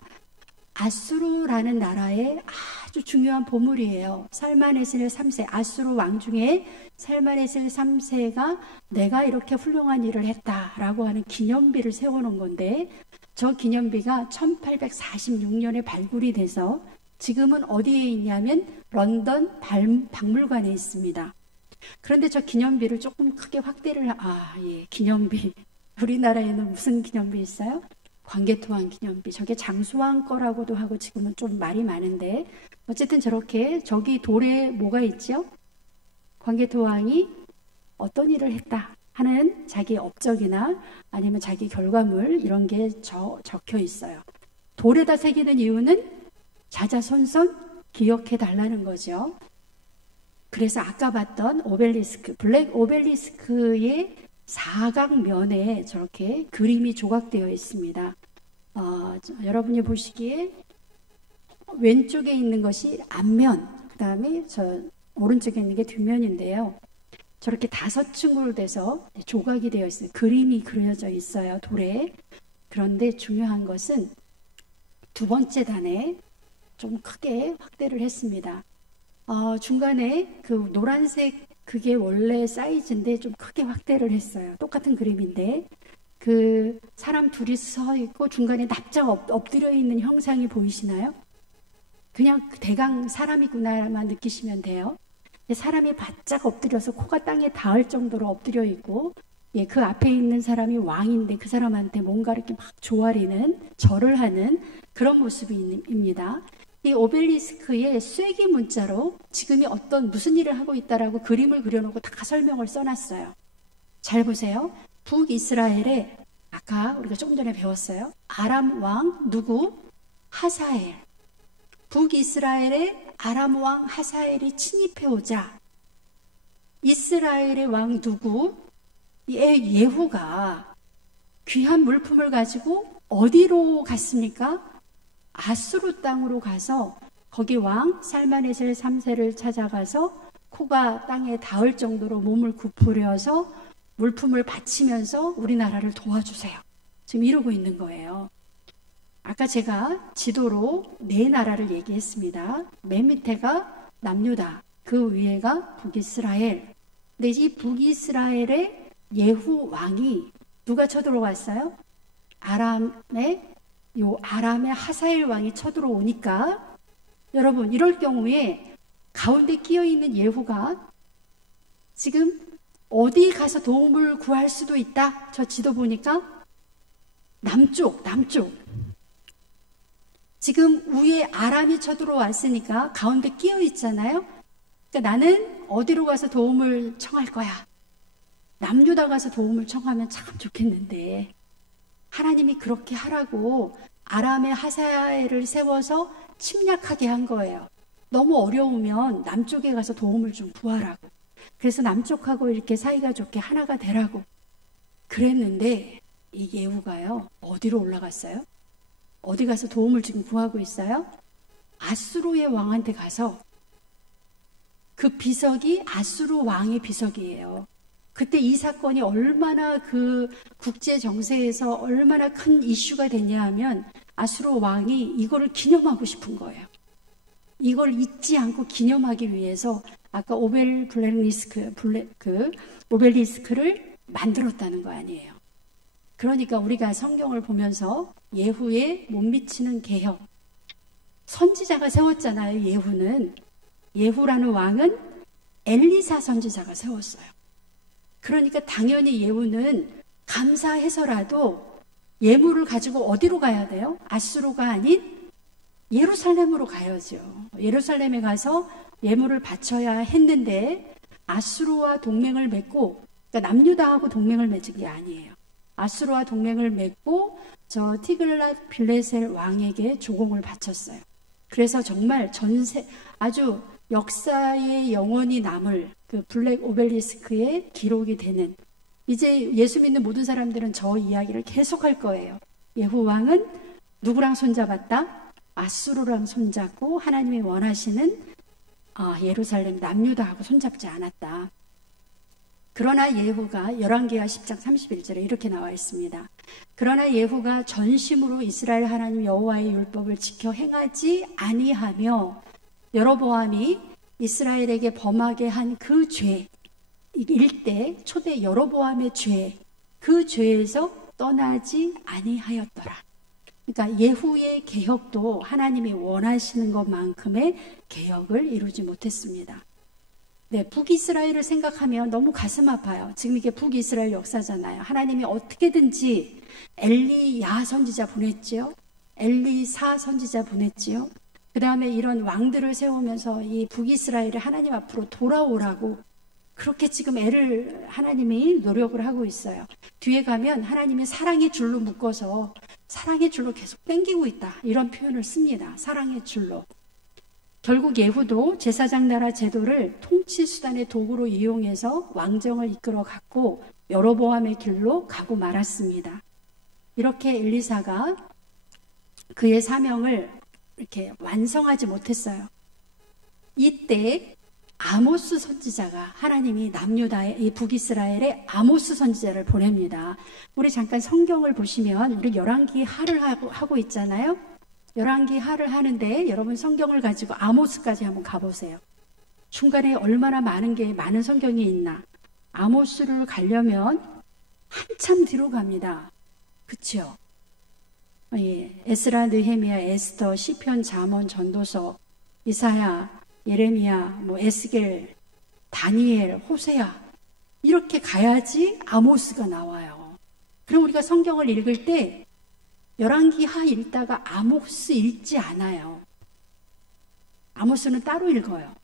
아수르라는 나라의 아주 중요한 보물이에요. 살마네셀 3세, 아수르 왕 중에 살마네셀 3세가 내가 이렇게 훌륭한 일을 했다라고 하는 기념비를 세워놓은 건데, 저 기념비가 1846년에 발굴이 돼서 지금은 어디에 있냐면 런던 박물관에 있습니다. 그런데 저 기념비를 조금 크게 확대를 기념비. 우리나라에는 무슨 기념비 있어요? 광개토왕 기념비. 저게 장수왕 거라고도 하고 지금은 좀 말이 많은데, 어쨌든 저렇게 저기 돌에 뭐가 있죠? 광개토왕이 어떤 일을 했다 하는 자기 업적이나 아니면 자기 결과물 이런 게 적혀 있어요. 돌에다 새기는 이유는 자자손손 기억해 달라는 거죠. 그래서 아까 봤던 오벨리스크, 블랙 오벨리스크의 사각면에 저렇게 그림이 조각되어 있습니다. 여러분이 보시기에 왼쪽에 있는 것이 앞면, 그 다음에 저 오른쪽에 있는 게 뒷면인데요. 저렇게 5층으로 돼서 조각이 되어 있어요. 그림이 그려져 있어요, 돌에. 그런데 중요한 것은 두 번째 단에 좀 크게 확대를 했습니다. 중간에 그 노란색 그게 원래 사이즈인데 좀 크게 확대를 했어요. 똑같은 그림인데 그 사람 둘이 서 있고 중간에 납작 엎드려 있는 형상이 보이시나요? 그냥 대강 사람이구나만 느끼시면 돼요. 사람이 바짝 엎드려서 코가 땅에 닿을 정도로 엎드려 있고, 그 앞에 있는 사람이 왕인데 그 사람한테 뭔가 이렇게 막 조아리는, 절을 하는 그런 모습입니다. 이 오벨리스크의 쐐기 문자로 지금이 무슨 일을 하고 있다라고 그림을 그려놓고 다 설명을 써놨어요. 잘 보세요. 북이스라엘에 아까 우리가 조금 전에 배웠어요. 아람 왕 누구? 하사엘. 북이스라엘에 아람 왕 하사엘이 침입해 오자 이스라엘의 왕 누구? 예후가 귀한 물품을 가지고 어디로 갔습니까? 아수르 땅으로 가서 거기 왕 살마네셀 3세를 찾아가서 코가 땅에 닿을 정도로 몸을 굽으려서 물품을 바치면서 우리나라를 도와주세요. 지금 이러고 있는 거예요. 아까 제가 지도로 4나라를 얘기했습니다. 맨 밑에가 남유다, 그 위에가 북이스라엘. 근데 이 북이스라엘의 예후 왕이 누가 쳐들어왔어요? 아람의 하사엘 왕이 쳐들어오니까, 여러분 이럴 경우에 가운데 끼어 있는 예후가 지금 어디 가서 도움을 구할 수도 있다. 저 지도 보니까 남쪽. 지금 위에 아람이 쳐들어왔으니까 가운데 끼어 있잖아요. 그러니까 나는 어디로 가서 도움을 청할 거야? 남유다 가서 도움을 청하면 참 좋겠는데, 하나님이 그렇게 하라고 아람의 하사엘을 세워서 침략하게 한 거예요. 너무 어려우면 남쪽에 가서 도움을 좀 구하라고. 그래서 남쪽하고 이렇게 사이가 좋게 하나가 되라고 그랬는데, 이 예후가요 어디로 올라갔어요? 어디 가서 도움을 지금 구하고 있어요? 아수르의 왕한테 가서, 그 비석이 아수르 왕의 비석이에요. 그때 이 사건이 얼마나 그 국제 정세에서 얼마나 큰 이슈가 됐냐 하면, 아수르 왕이 이거를 기념하고 싶은 거예요. 이걸 잊지 않고 기념하기 위해서 아까 오벨리스크를 만들었다는 거 아니에요. 그러니까 우리가 성경을 보면서 예후에 못 미치는 개혁, 선지자가 세웠잖아요. 예후라는 왕은 엘리사 선지자가 세웠어요. 그러니까 당연히 예후는 감사해서라도 예물을 가지고 어디로 가야 돼요? 아수르가 아닌 예루살렘으로 가야죠. 예루살렘에 가서 예물을 바쳐야 했는데, 아수르와 동맹을 맺고, 그러니까 남유다하고 동맹을 맺은 게 아니에요. 아수르와 동맹을 맺고 저 티글랏 빌레셀 왕에게 조공을 바쳤어요. 그래서 정말 아주 역사에 영원히 남을 그 블랙 오벨리스크의 기록이 되는, 이제 예수 믿는 모든 사람들은 저 이야기를 계속할 거예요. 예후 왕은 누구랑 손잡았다? 아수르랑 손잡고 하나님이 원하시는 예루살렘 남유다하고 손잡지 않았다. 그러나 예후가 열왕기하 10장 31절에 이렇게 나와 있습니다. 그러나 예후가 전심으로 이스라엘 하나님 여호와의 율법을 지켜 행하지 아니하며 여로보암이 이스라엘에게 범하게 한 그 죄, 일대 초대 여로보암의 죄, 그 죄에서 떠나지 아니하였더라. 그러니까 예후의 개혁도 하나님이 원하시는 것만큼의 개혁을 이루지 못했습니다. 네, 북이스라엘을 생각하면 너무 가슴 아파요. 지금 이게 북이스라엘 역사잖아요. 하나님이 어떻게든지 엘리야 선지자 보냈지요. 엘리사 선지자 보냈지요. 그 다음에 이런 왕들을 세우면서 이 북이스라엘이 하나님 앞으로 돌아오라고 그렇게 지금 하나님이 노력을 하고 있어요. 뒤에 가면 하나님이 사랑의 줄로 묶어서 사랑의 줄로 계속 당기고 있다, 이런 표현을 씁니다. 사랑의 줄로. 결국 예후도 제사장 나라 제도를 통치 수단의 도구로 이용해서 왕정을 이끌어 갔고 여로보암의 길로 가고 말았습니다. 이렇게 엘리사가 그의 사명을 이렇게 완성하지 못했어요. 이때 아모스 선지자가, 하나님이 남유다의 이 북이스라엘에 아모스 선지자를 보냅니다. 우리 잠깐 성경을 보시면 우리 열왕기 하를 하고 있잖아요. 열왕기 하를 하는데 여러분 성경을 가지고 아모스까지 한번 가보세요. 중간에 얼마나 많은 성경이 있나. 아모스를 가려면 한참 뒤로 갑니다. 그렇죠? 예, 에스라, 느헤미야, 에스더, 시편, 잠언, 전도서, 이사야, 예레미야, 에스겔, 다니엘, 호세야, 이렇게 가야지 아모스가 나와요. 그럼 우리가 성경을 읽을 때 열왕기 하 읽다가 아모스 읽지 않아요. 아모스는 따로 읽어요.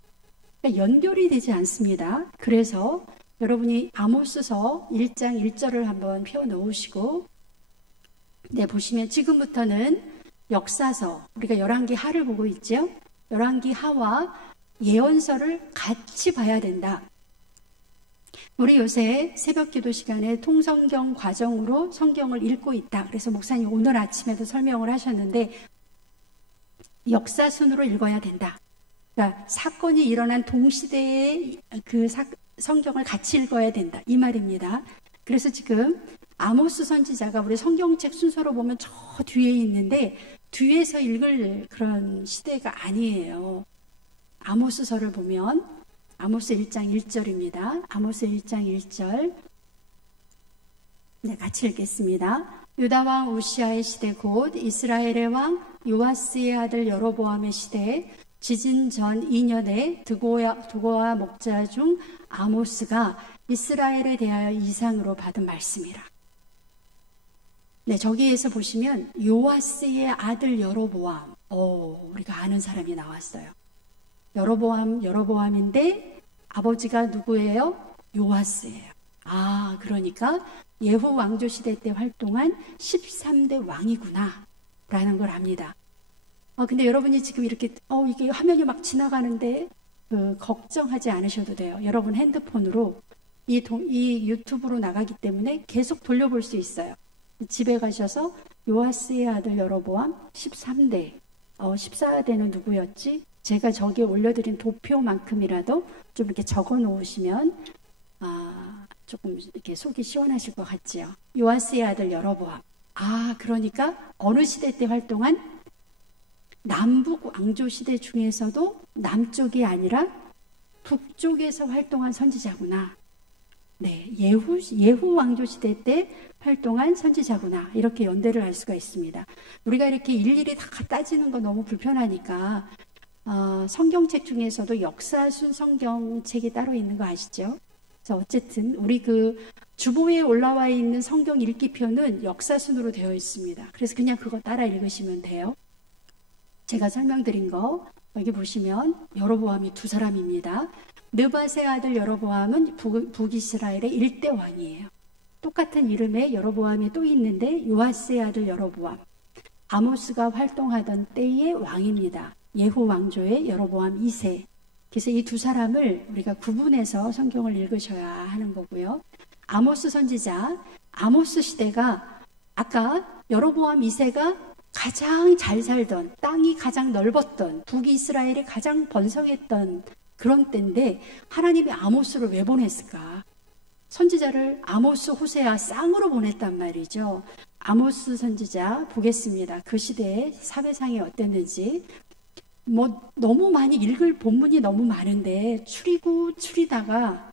그러니까 연결이 되지 않습니다. 그래서 여러분이 아모스서 1장 1절을 한번 펴 놓으시고, 네, 보시면 지금부터는 역사서, 우리가 열왕기 하를 보고 있죠. 열왕기 하와 예언서를 같이 봐야 된다. 우리 요새 새벽 기도 시간에 통성경 과정으로 성경을 읽고 있다. 그래서 목사님 오늘 아침에도 설명을 하셨는데 역사순으로 읽어야 된다. 그러니까 사건이 일어난 동시대의 그 성경을 같이 읽어야 된다, 이 말입니다. 그래서 지금 아모스 선지자가 우리 성경책 순서로 보면 저 뒤에 있는데 뒤에서 읽을 그런 시대가 아니에요. 아모스서를 보면 아모스 1장 1절입니다. 아모스 1장 1절. 네, 같이 읽겠습니다. 유다왕 우시아의 시대 곧 이스라엘의 왕 요아스의 아들 여로보암의 시대, 지진 전 2년에 두고와 목자 중 아모스가 이스라엘에 대하여 이상으로 받은 말씀이라. 네, 저기에서 보시면 요아스의 아들 여로보암. 우리가 아는 사람이 나왔어요. 여로보암인데 아버지가 누구예요? 요아스예요. 그러니까 예후 왕조 시대 때 활동한 13대 왕이구나 라는 걸 압니다. 근데 여러분이 지금 이렇게 이게 화면이 막 지나가는데 걱정하지 않으셔도 돼요. 여러분 핸드폰으로 이 유튜브로 나가기 때문에 계속 돌려볼 수 있어요. 집에 가셔서 요아스의 아들 여로보암 13대 14대는 누구였지? 제가 저기에 올려드린 도표만큼이라도 좀 이렇게 적어 놓으시면 조금 이렇게 속이 시원하실 것 같지요. 요아스의 아들 여로보암. 그러니까 어느 시대 때 활동한 남북 왕조 시대 중에서도 남쪽이 아니라 북쪽에서 활동한 선지자구나. 네, 예후 왕조 시대 때 활동한 선지자구나. 이렇게 연대를 할 수가 있습니다. 우리가 이렇게 일일이 다 따지는 거 너무 불편하니까 성경책 중에서도 역사순 성경책이 따로 있는 거 아시죠? 그래서 어쨌든 우리 주보에 올라와 있는 성경 읽기표는 역사순으로 되어 있습니다. 그래서 그냥 그거 따라 읽으시면 돼요. 제가 설명드린 거 여기 보시면 여로보암이 두 사람입니다. 느밧의 아들 여로보암은 북이스라엘의 1대 왕이에요. 똑같은 이름의 여로보암이 또 있는데 요아스의 아들 여로보암. 아모스가 활동하던 때의 왕입니다. 예후 왕조의 여로보암 2세. 그래서 이 두 사람을 우리가 구분해서 성경을 읽으셔야 하는 거고요. 아모스 선지자, 아모스 시대가 아까 여로보암 2세가 가장 잘 살던, 땅이 가장 넓었던, 북이스라엘이 가장 번성했던 그런 때인데 하나님이 아모스를 왜 보냈을까? 선지자를 아모스, 호세아 쌍으로 보냈단 말이죠. 아모스 선지자 보겠습니다. 그 시대의 사회상이 어땠는지. 너무 많이 읽을 본문이 너무 많은데 추리다가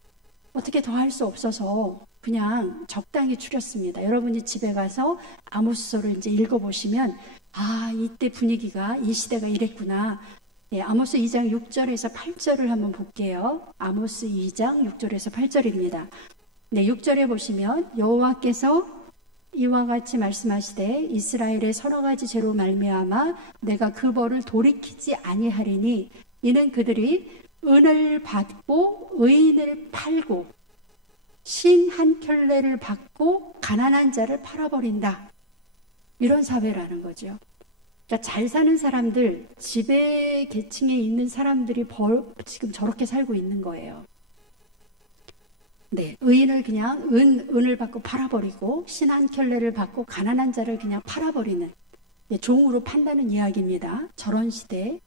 어떻게 더 할 수 없어서 그냥 적당히 추렸습니다. 여러분이 집에 가서 아모스서를 이제 읽어보시면 이때 분위기가 이 시대가 이랬구나. 아모스 2장 6절에서 8절을 한번 볼게요. 아모스 2장 6절에서 8절입니다. 6절에 보시면 여호와께서 이와 같이 말씀하시되 이스라엘의 서너 가지 죄로 말미암아 내가 그 벌을 돌이키지 아니하리니 이는 그들이 은을 받고 의인을 팔고 신 한 켤레를 받고 가난한 자를 팔아버린다. 이런 사회라는 거죠. 그러니까 잘 사는 사람들, 지배 계층에 있는 사람들이 지금 저렇게 살고 있는 거예요. 의인을 그냥 은을 받고 팔아버리고 신 한 켤레를 받고 가난한 자를 그냥 팔아버리는, 종으로 판다는 이야기입니다. 저런 시대.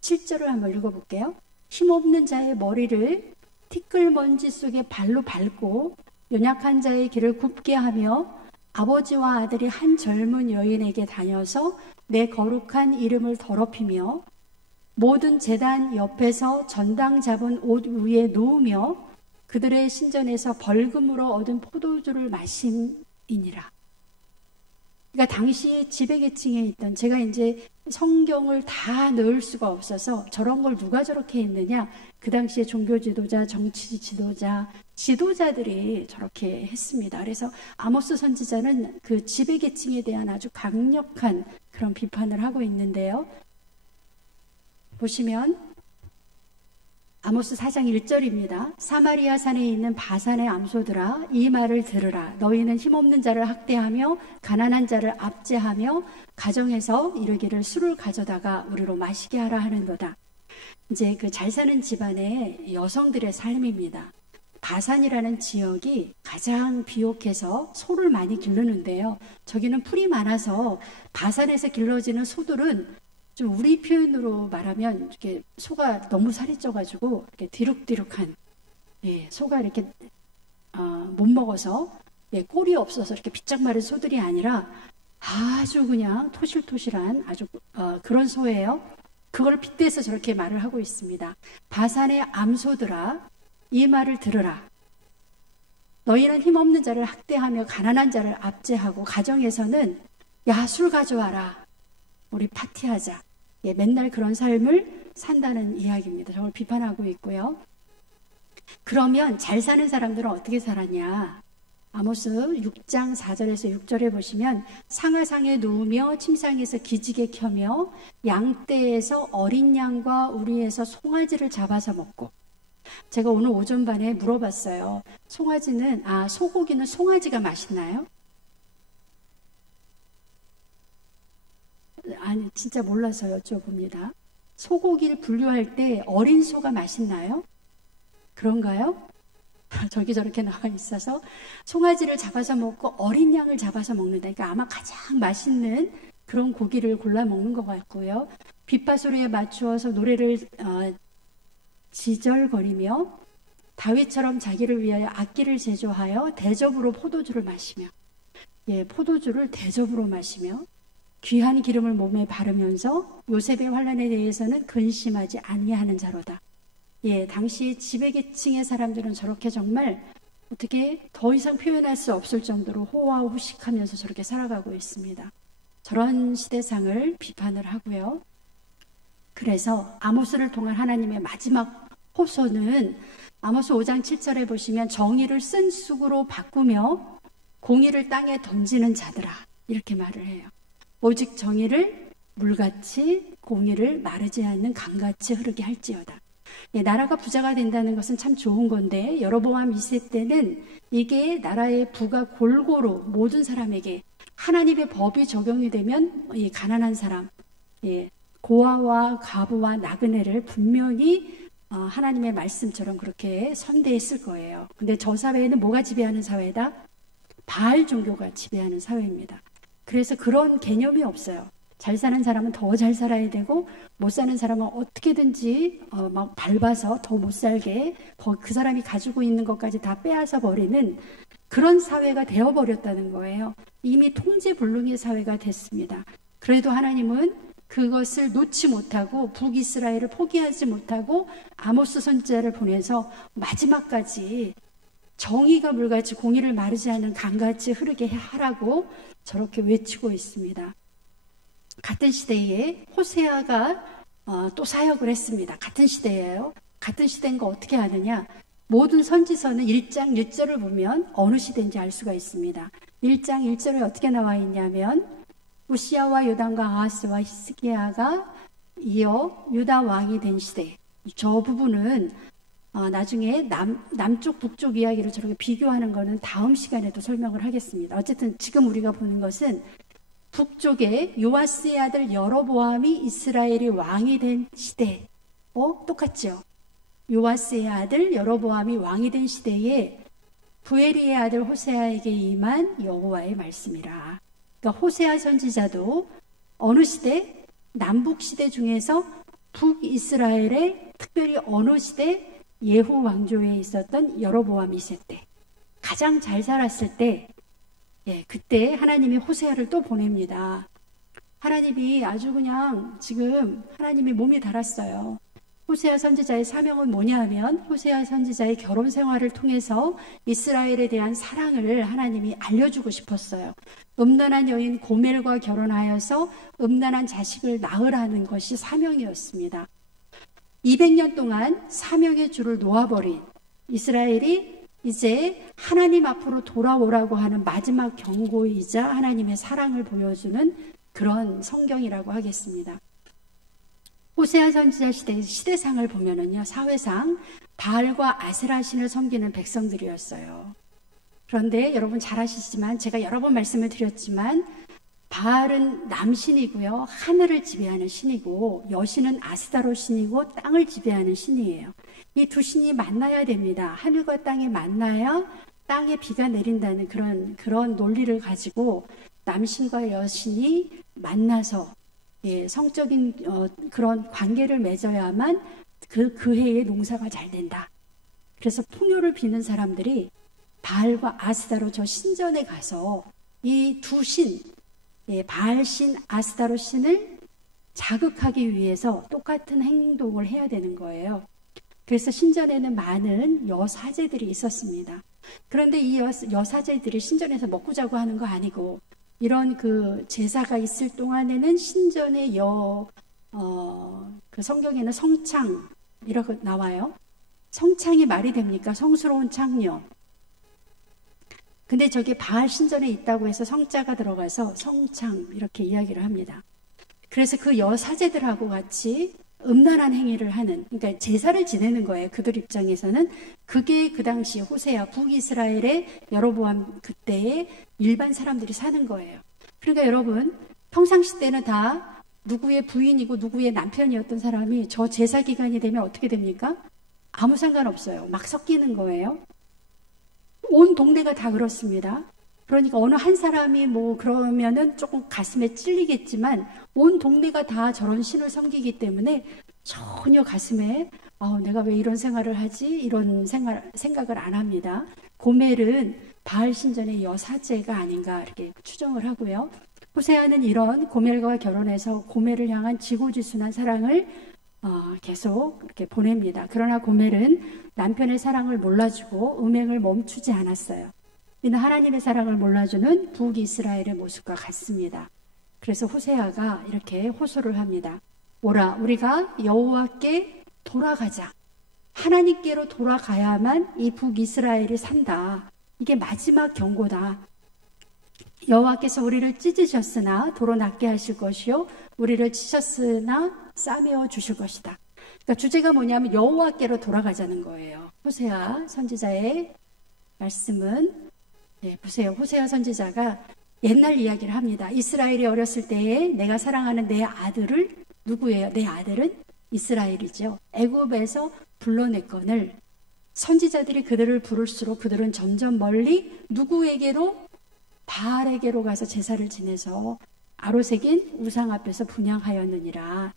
7절을 한번 읽어볼게요. 힘없는 자의 머리를 티끌먼지 속에 발로 밟고 연약한 자의 길을 굽게 하며 아버지와 아들이 한 젊은 여인에게 다녀서 내 거룩한 이름을 더럽히며 모든 제단 옆에서 전당 잡은 옷 위에 놓으며 그들의 신전에서 벌금으로 얻은 포도주를 마심이니라. 그러니까 당시 지배계층에 있던, 제가 이제 성경을 다 넣을 수가 없어서 저런 걸 누가 저렇게 했느냐, 그 당시에 종교 지도자, 정치 지도자, 지도자들이 저렇게 했습니다. 그래서 아모스 선지자는 그 지배계층에 대한 아주 강력한 그런 비판을 하고 있는데요. 보시면 아모스 4장 1절입니다. 사마리아 산에 있는 바산의 암소들아 이 말을 들으라. 너희는 힘없는 자를 학대하며 가난한 자를 압제하며 가정에서 이르기를 술을 가져다가 우리로 마시게 하라 하는도다. 이제 그 잘 사는 집안의 여성들의 삶입니다. 바산이라는 지역이 가장 비옥해서 소를 많이 기르는데요. 저기는 풀이 많아서 바산에서 길러지는 소들은 좀 우리 표현으로 말하면 이렇게 소가 너무 살이 쪄가지고 이렇게 뒤룩뒤룩한, 소가 이렇게 못 먹어서 꼴이 없어서 이렇게 비짝 마른 소들이 아니라 아주 그냥 토실토실한 아주 그런 소예요. 그걸 빗대서 저렇게 말을 하고 있습니다. 바산의 암소들아 이 말을 들으라. 너희는 힘없는 자를 학대하며 가난한 자를 압제하고 가정에서는 야, 술 가져와라. 우리 파티하자. 맨날 그런 삶을 산다는 이야기입니다. 저걸 비판하고 있고요. 그러면 잘 사는 사람들은 어떻게 살았냐? 아모스 6장 4절에서 6절에 보시면 상하상에 누우며 침상에서 기지개 켜며 양떼에서 어린 양과 우리에서 송아지를 잡아서 먹고, 제가 오늘 오전반에 물어봤어요. 소고기는 송아지가 맛있나요? 아니, 진짜 몰라서 여쭤봅니다. 소고기를 분류할 때 어린 소가 맛있나요? 그런가요? 저기 저렇게 나와 있어서 송아지를 잡아서 먹고 어린 양을 잡아서 먹는다. 그러니까 아마 가장 맛있는 그런 고기를 골라 먹는 것 같고요. 빗바 소리에 맞추어서 노래를 지절거리며 다윗처럼 자기를 위하여 악기를 제조하여 대접으로 포도주를 마시며, 포도주를 대접으로 마시며 귀한 기름을 몸에 바르면서 요셉의 환난에 대해서는 근심하지 아니하는 자로다. 당시 지배계층의 사람들은 저렇게 정말 어떻게 더 이상 표현할 수 없을 정도로 호화호식하면서 저렇게 살아가고 있습니다. 저런 시대상을 비판을 하고요. 그래서 아모스를 통한 하나님의 마지막 호소는 아모스 5장 7절에 보시면 정의를 쓴 쑥으로 바꾸며 공의를 땅에 던지는 자들아, 이렇게 말을 해요. 오직 정의를 물같이 공의를 마르지 않는 강같이 흐르게 할지어다. 예, 나라가 부자가 된다는 것은 참 좋은 건데 여로보암 2세 때는 이게 나라의 부가 골고루 모든 사람에게 하나님의 법이 적용이 되면 이 가난한 사람, 예, 고아와 과부와 나그네를 분명히 하나님의 말씀처럼 그렇게 선대했을 거예요. 근데 저 사회에는 뭐가 지배하는 사회다? 바알 종교가 지배하는 사회입니다. 그래서 그런 개념이 없어요. 잘 사는 사람은 더 잘 살아야 되고 못 사는 사람은 어떻게든지 막 밟아서 더 못 살게 그 사람이 가지고 있는 것까지 다 빼앗아 버리는 그런 사회가 되어버렸다는 거예요. 이미 통제불능의 사회가 됐습니다. 그래도 하나님은 그것을 놓지 못하고 북이스라엘을 포기하지 못하고 아모스 선지자를 보내서 마지막까지 정의가 물같이 공의를 마르지 않는 강같이 흐르게 하라고 저렇게 외치고 있습니다. 같은 시대에 호세아가 또 사역을 했습니다. 같은 시대예요. 같은 시대인 거 어떻게 아느냐? 모든 선지서는 1장 1절을 보면 어느 시대인지 알 수가 있습니다. 1장 1절에 어떻게 나와 있냐면 우시야와 요담과 아하스와 히스기야가 이어 유다 왕이 된 시대. 저 부분은 나중에 남쪽 북쪽 이야기를 저렇게 비교하는 거는 다음 시간에도 설명을 하겠습니다. 어쨌든 지금 우리가 보는 것은 북쪽에 요아스의 아들 여로보암이 이스라엘의 왕이 된 시대. 똑같죠? 요아스의 아들 여로보암이 왕이 된 시대에 부에리의 아들 호세아에게 임한 여호와의 말씀이라. 그러니까 호세아 선지자도 어느 시대? 남북 시대 중에서 북이스라엘의 특별히 어느 시대? 예후 왕조에 있었던 여로보암 2세 때 가장 잘 살았을 때, 예, 그때 하나님이 호세아를 또 보냅니다. 하나님이 아주 그냥 지금 하나님이 몸이 달았어요. 호세아 선지자의 사명은 뭐냐 하면 호세아 선지자의 결혼 생활을 통해서 이스라엘에 대한 사랑을 하나님이 알려주고 싶었어요. 음란한 여인 고멜과 결혼하여서 음란한 자식을 낳으라는 것이 사명이었습니다. 200년 동안 사명의 줄을 놓아버린 이스라엘이 이제 하나님 앞으로 돌아오라고 하는 마지막 경고이자 하나님의 사랑을 보여주는 그런 성경이라고 하겠습니다. 호세아 선지자 시대의 시대상을 보면은요, 사회상 바알과 아세라 신을 섬기는 백성들이었어요. 그런데 여러분 잘 아시지만 제가 여러 번 말씀을 드렸지만 바알은 남신이고요, 하늘을 지배하는 신이고 여신은 아스다로 신이고 땅을 지배하는 신이에요. 이 두 신이 만나야 됩니다. 하늘과 땅이 만나야 땅에 비가 내린다는 그런 논리를 가지고 남신과 여신이 만나서, 예, 성적인 그런 관계를 맺어야만 그 해의 농사가 잘 된다. 그래서 풍요를 비는 사람들이 바알과 아스다로 저 신전에 가서 이 두 신, 예, 바알 신, 아스다로 신을 자극하기 위해서 똑같은 행동을 해야 되는 거예요. 그래서 신전에는 많은 여사제들이 있었습니다. 그런데 이 여사제들이 신전에서 먹고 자고 하는 거 아니고 이런 그 제사가 있을 동안에는 신전의 그 성경에는 성창 이렇게 나와요. 성창이 말이 됩니까? 성스러운 창녀. 근데 저게 바알 신전에 있다고 해서 성자가 들어가서 성창 이렇게 이야기를 합니다. 그래서 그 여사제들하고 같이 음란한 행위를 하는, 그러니까 제사를 지내는 거예요. 그들 입장에서는. 그게 그 당시 호세아 북이스라엘의 여로보암 그때의 일반 사람들이 사는 거예요. 그러니까 여러분 평상시 때는 다 누구의 부인이고 누구의 남편이었던 사람이 저 제사 기간이 되면 어떻게 됩니까? 아무 상관없어요. 막 섞이는 거예요. 온 동네가 다 그렇습니다. 그러니까 어느 한 사람이 뭐 그러면은 조금 가슴에 찔리겠지만 온 동네가 다 저런 신을 섬기기 때문에 전혀 가슴에 내가 왜 이런 생활을 하지? 이런 생각을 안 합니다. 고멜은 바알 신전의 여사제가 아닌가 이렇게 추정을 하고요. 호세아는 이런 고멜과 결혼해서 고멜을 향한 지고지순한 사랑을 계속 이렇게 보냅니다. 그러나 고멜은 남편의 사랑을 몰라주고 음행을 멈추지 않았어요. 이는 하나님의 사랑을 몰라주는 북이스라엘의 모습과 같습니다. 그래서 호세아가 이렇게 호소를 합니다. 오라, 우리가 여호와께 돌아가자. 하나님께로 돌아가야만 이 북이스라엘이 산다. 이게 마지막 경고다. 여호와께서 우리를 찢으셨으나 도로 낫게 하실 것이요 우리를 치셨으나 싸매어 주실 것이다. 그러니까 주제가 뭐냐면 여호와께로 돌아가자는 거예요. 호세아 선지자의 말씀은 보세요. 호세아 선지자가 옛날 이야기를 합니다. 이스라엘이 어렸을 때에 내가 사랑하는 내 아들을 누구예요? 내 아들은 이스라엘이죠. 애굽에서 불러냈거늘 선지자들이 그들을 부를수록 그들은 점점 멀리 누구에게로? 바알에게로 가서 제사를 지내서 아로새긴 우상 앞에서 분향하였느니라.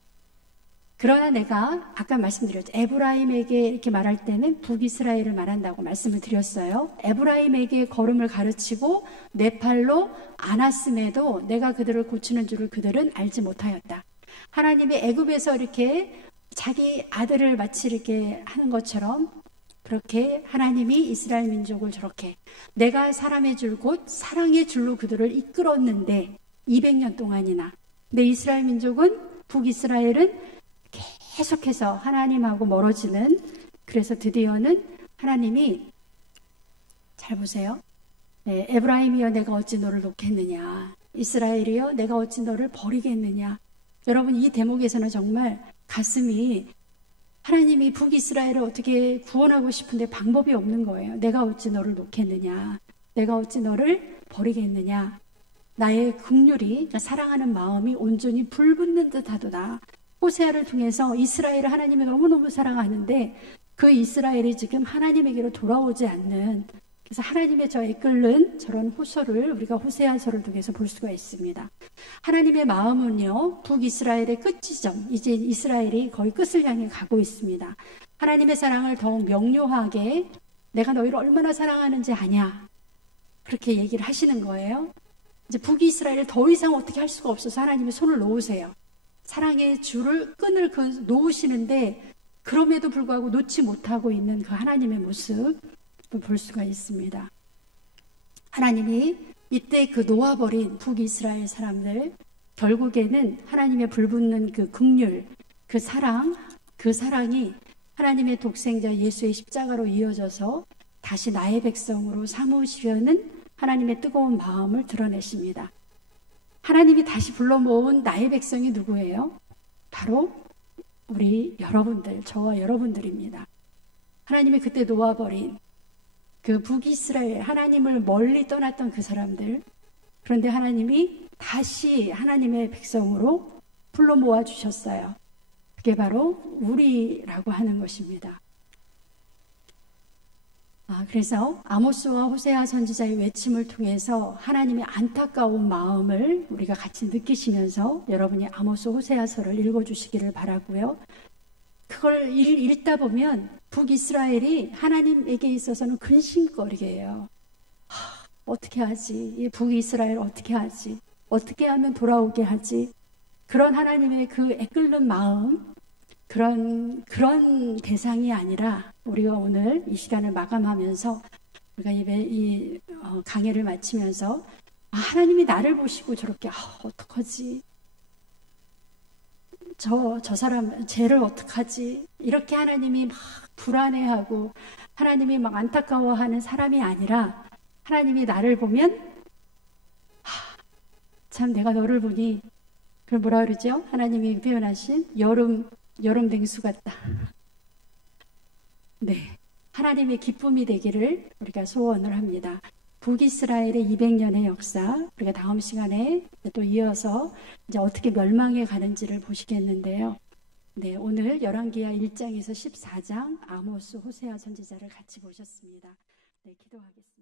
그러나 내가 아까 말씀드렸죠. 에브라임에게 이렇게 말할 때는 북이스라엘을 말한다고 말씀을 드렸어요. 에브라임에게 걸음을 가르치고 내 팔로 안았음에도 내가 그들을 고치는 줄을 그들은 알지 못하였다. 하나님이 애굽에서 이렇게 자기 아들을 마치 이렇게 하는 것처럼 그렇게 하나님이 이스라엘 민족을 저렇게 내가 사람의 줄 곧 사랑의 줄로 그들을 이끌었는데 200년 동안이나 근데 이스라엘 민족은 북이스라엘은 계속해서 하나님하고 멀어지는 그래서 드디어는 하나님이 잘 보세요. 에브라임이여 내가 어찌 너를 놓겠느냐 이스라엘이여 내가 어찌 너를 버리겠느냐. 여러분 이 대목에서는 정말 가슴이 하나님이 북이스라엘을 어떻게 구원하고 싶은데 방법이 없는 거예요. 내가 어찌 너를 놓겠느냐 내가 어찌 너를 버리겠느냐. 나의 긍휼이 그러니까 사랑하는 마음이 온전히 불붙는 듯하도다. 호세아를 통해서 이스라엘을 하나님이 너무너무 사랑하는데 그 이스라엘이 지금 하나님에게로 돌아오지 않는 그래서 하나님의 저 이끌는 저런 호소를 우리가 호세아서를 통해서 볼 수가 있습니다. 하나님의 마음은요 북이스라엘의 끝 지점 이제 이스라엘이 거의 끝을 향해 가고 있습니다. 하나님의 사랑을 더욱 명료하게 내가 너희를 얼마나 사랑하는지 아냐 그렇게 얘기를 하시는 거예요. 이제 북이스라엘을 더 이상 어떻게 할 수가 없어서 하나님이 손을 놓으세요. 사랑의 줄을 끈을 놓으시는데 그럼에도 불구하고 놓지 못하고 있는 그 하나님의 모습을 볼 수가 있습니다. 하나님이 이때 그 놓아버린 북이스라엘 사람들 결국에는 하나님의 불붙는 그 긍휼 그 사랑이 하나님의 독생자 예수의 십자가로 이어져서 다시 나의 백성으로 삼으시려는 하나님의 뜨거운 마음을 드러내십니다. 하나님이 다시 불러 모은 나의 백성이 누구예요? 바로 우리 여러분들, 저와 여러분들입니다. 하나님이 그때 놓아버린 그 북이스라엘, 하나님을 멀리 떠났던 그 사람들. 그런데 하나님이 다시 하나님의 백성으로 불러 모아 주셨어요. 그게 바로 우리라고 하는 것입니다. 그래서 아모스와 호세아 선지자의 외침을 통해서 하나님의 안타까운 마음을 우리가 같이 느끼시면서 여러분이 아모스 호세아서를 읽어주시기를 바라고요. 그걸 읽다 보면 북이스라엘이 하나님에게 있어서는 근심거리예요. 어떻게 하지? 이 북이스라엘 어떻게 하지? 어떻게 하면 돌아오게 하지? 그런 하나님의 그 애끓는 마음 그런 대상이 아니라 우리가 오늘 이 시간을 마감하면서 우리가 이 강해를 마치면서 하나님이 나를 보시고 저렇게 어떡하지? 저 사람 쟤를 어떡하지? 이렇게 하나님이 막 불안해하고 하나님이 막 안타까워하는 사람이 아니라 하나님이 나를 보면 참 내가 너를 보니 그걸 뭐라 그러죠? 하나님이 표현하신 여름 냉수 같다. 네, 하나님의 기쁨이 되기를 우리가 소원을 합니다. 북이스라엘의 200년의 역사 우리가 다음 시간에 또 이어서 이제 어떻게 멸망해 가는지를 보시겠는데요. 네, 오늘 열왕기하 1장에서 14장 아모스 호세아 선지자를 같이 보셨습니다. 네, 기도하겠습니다.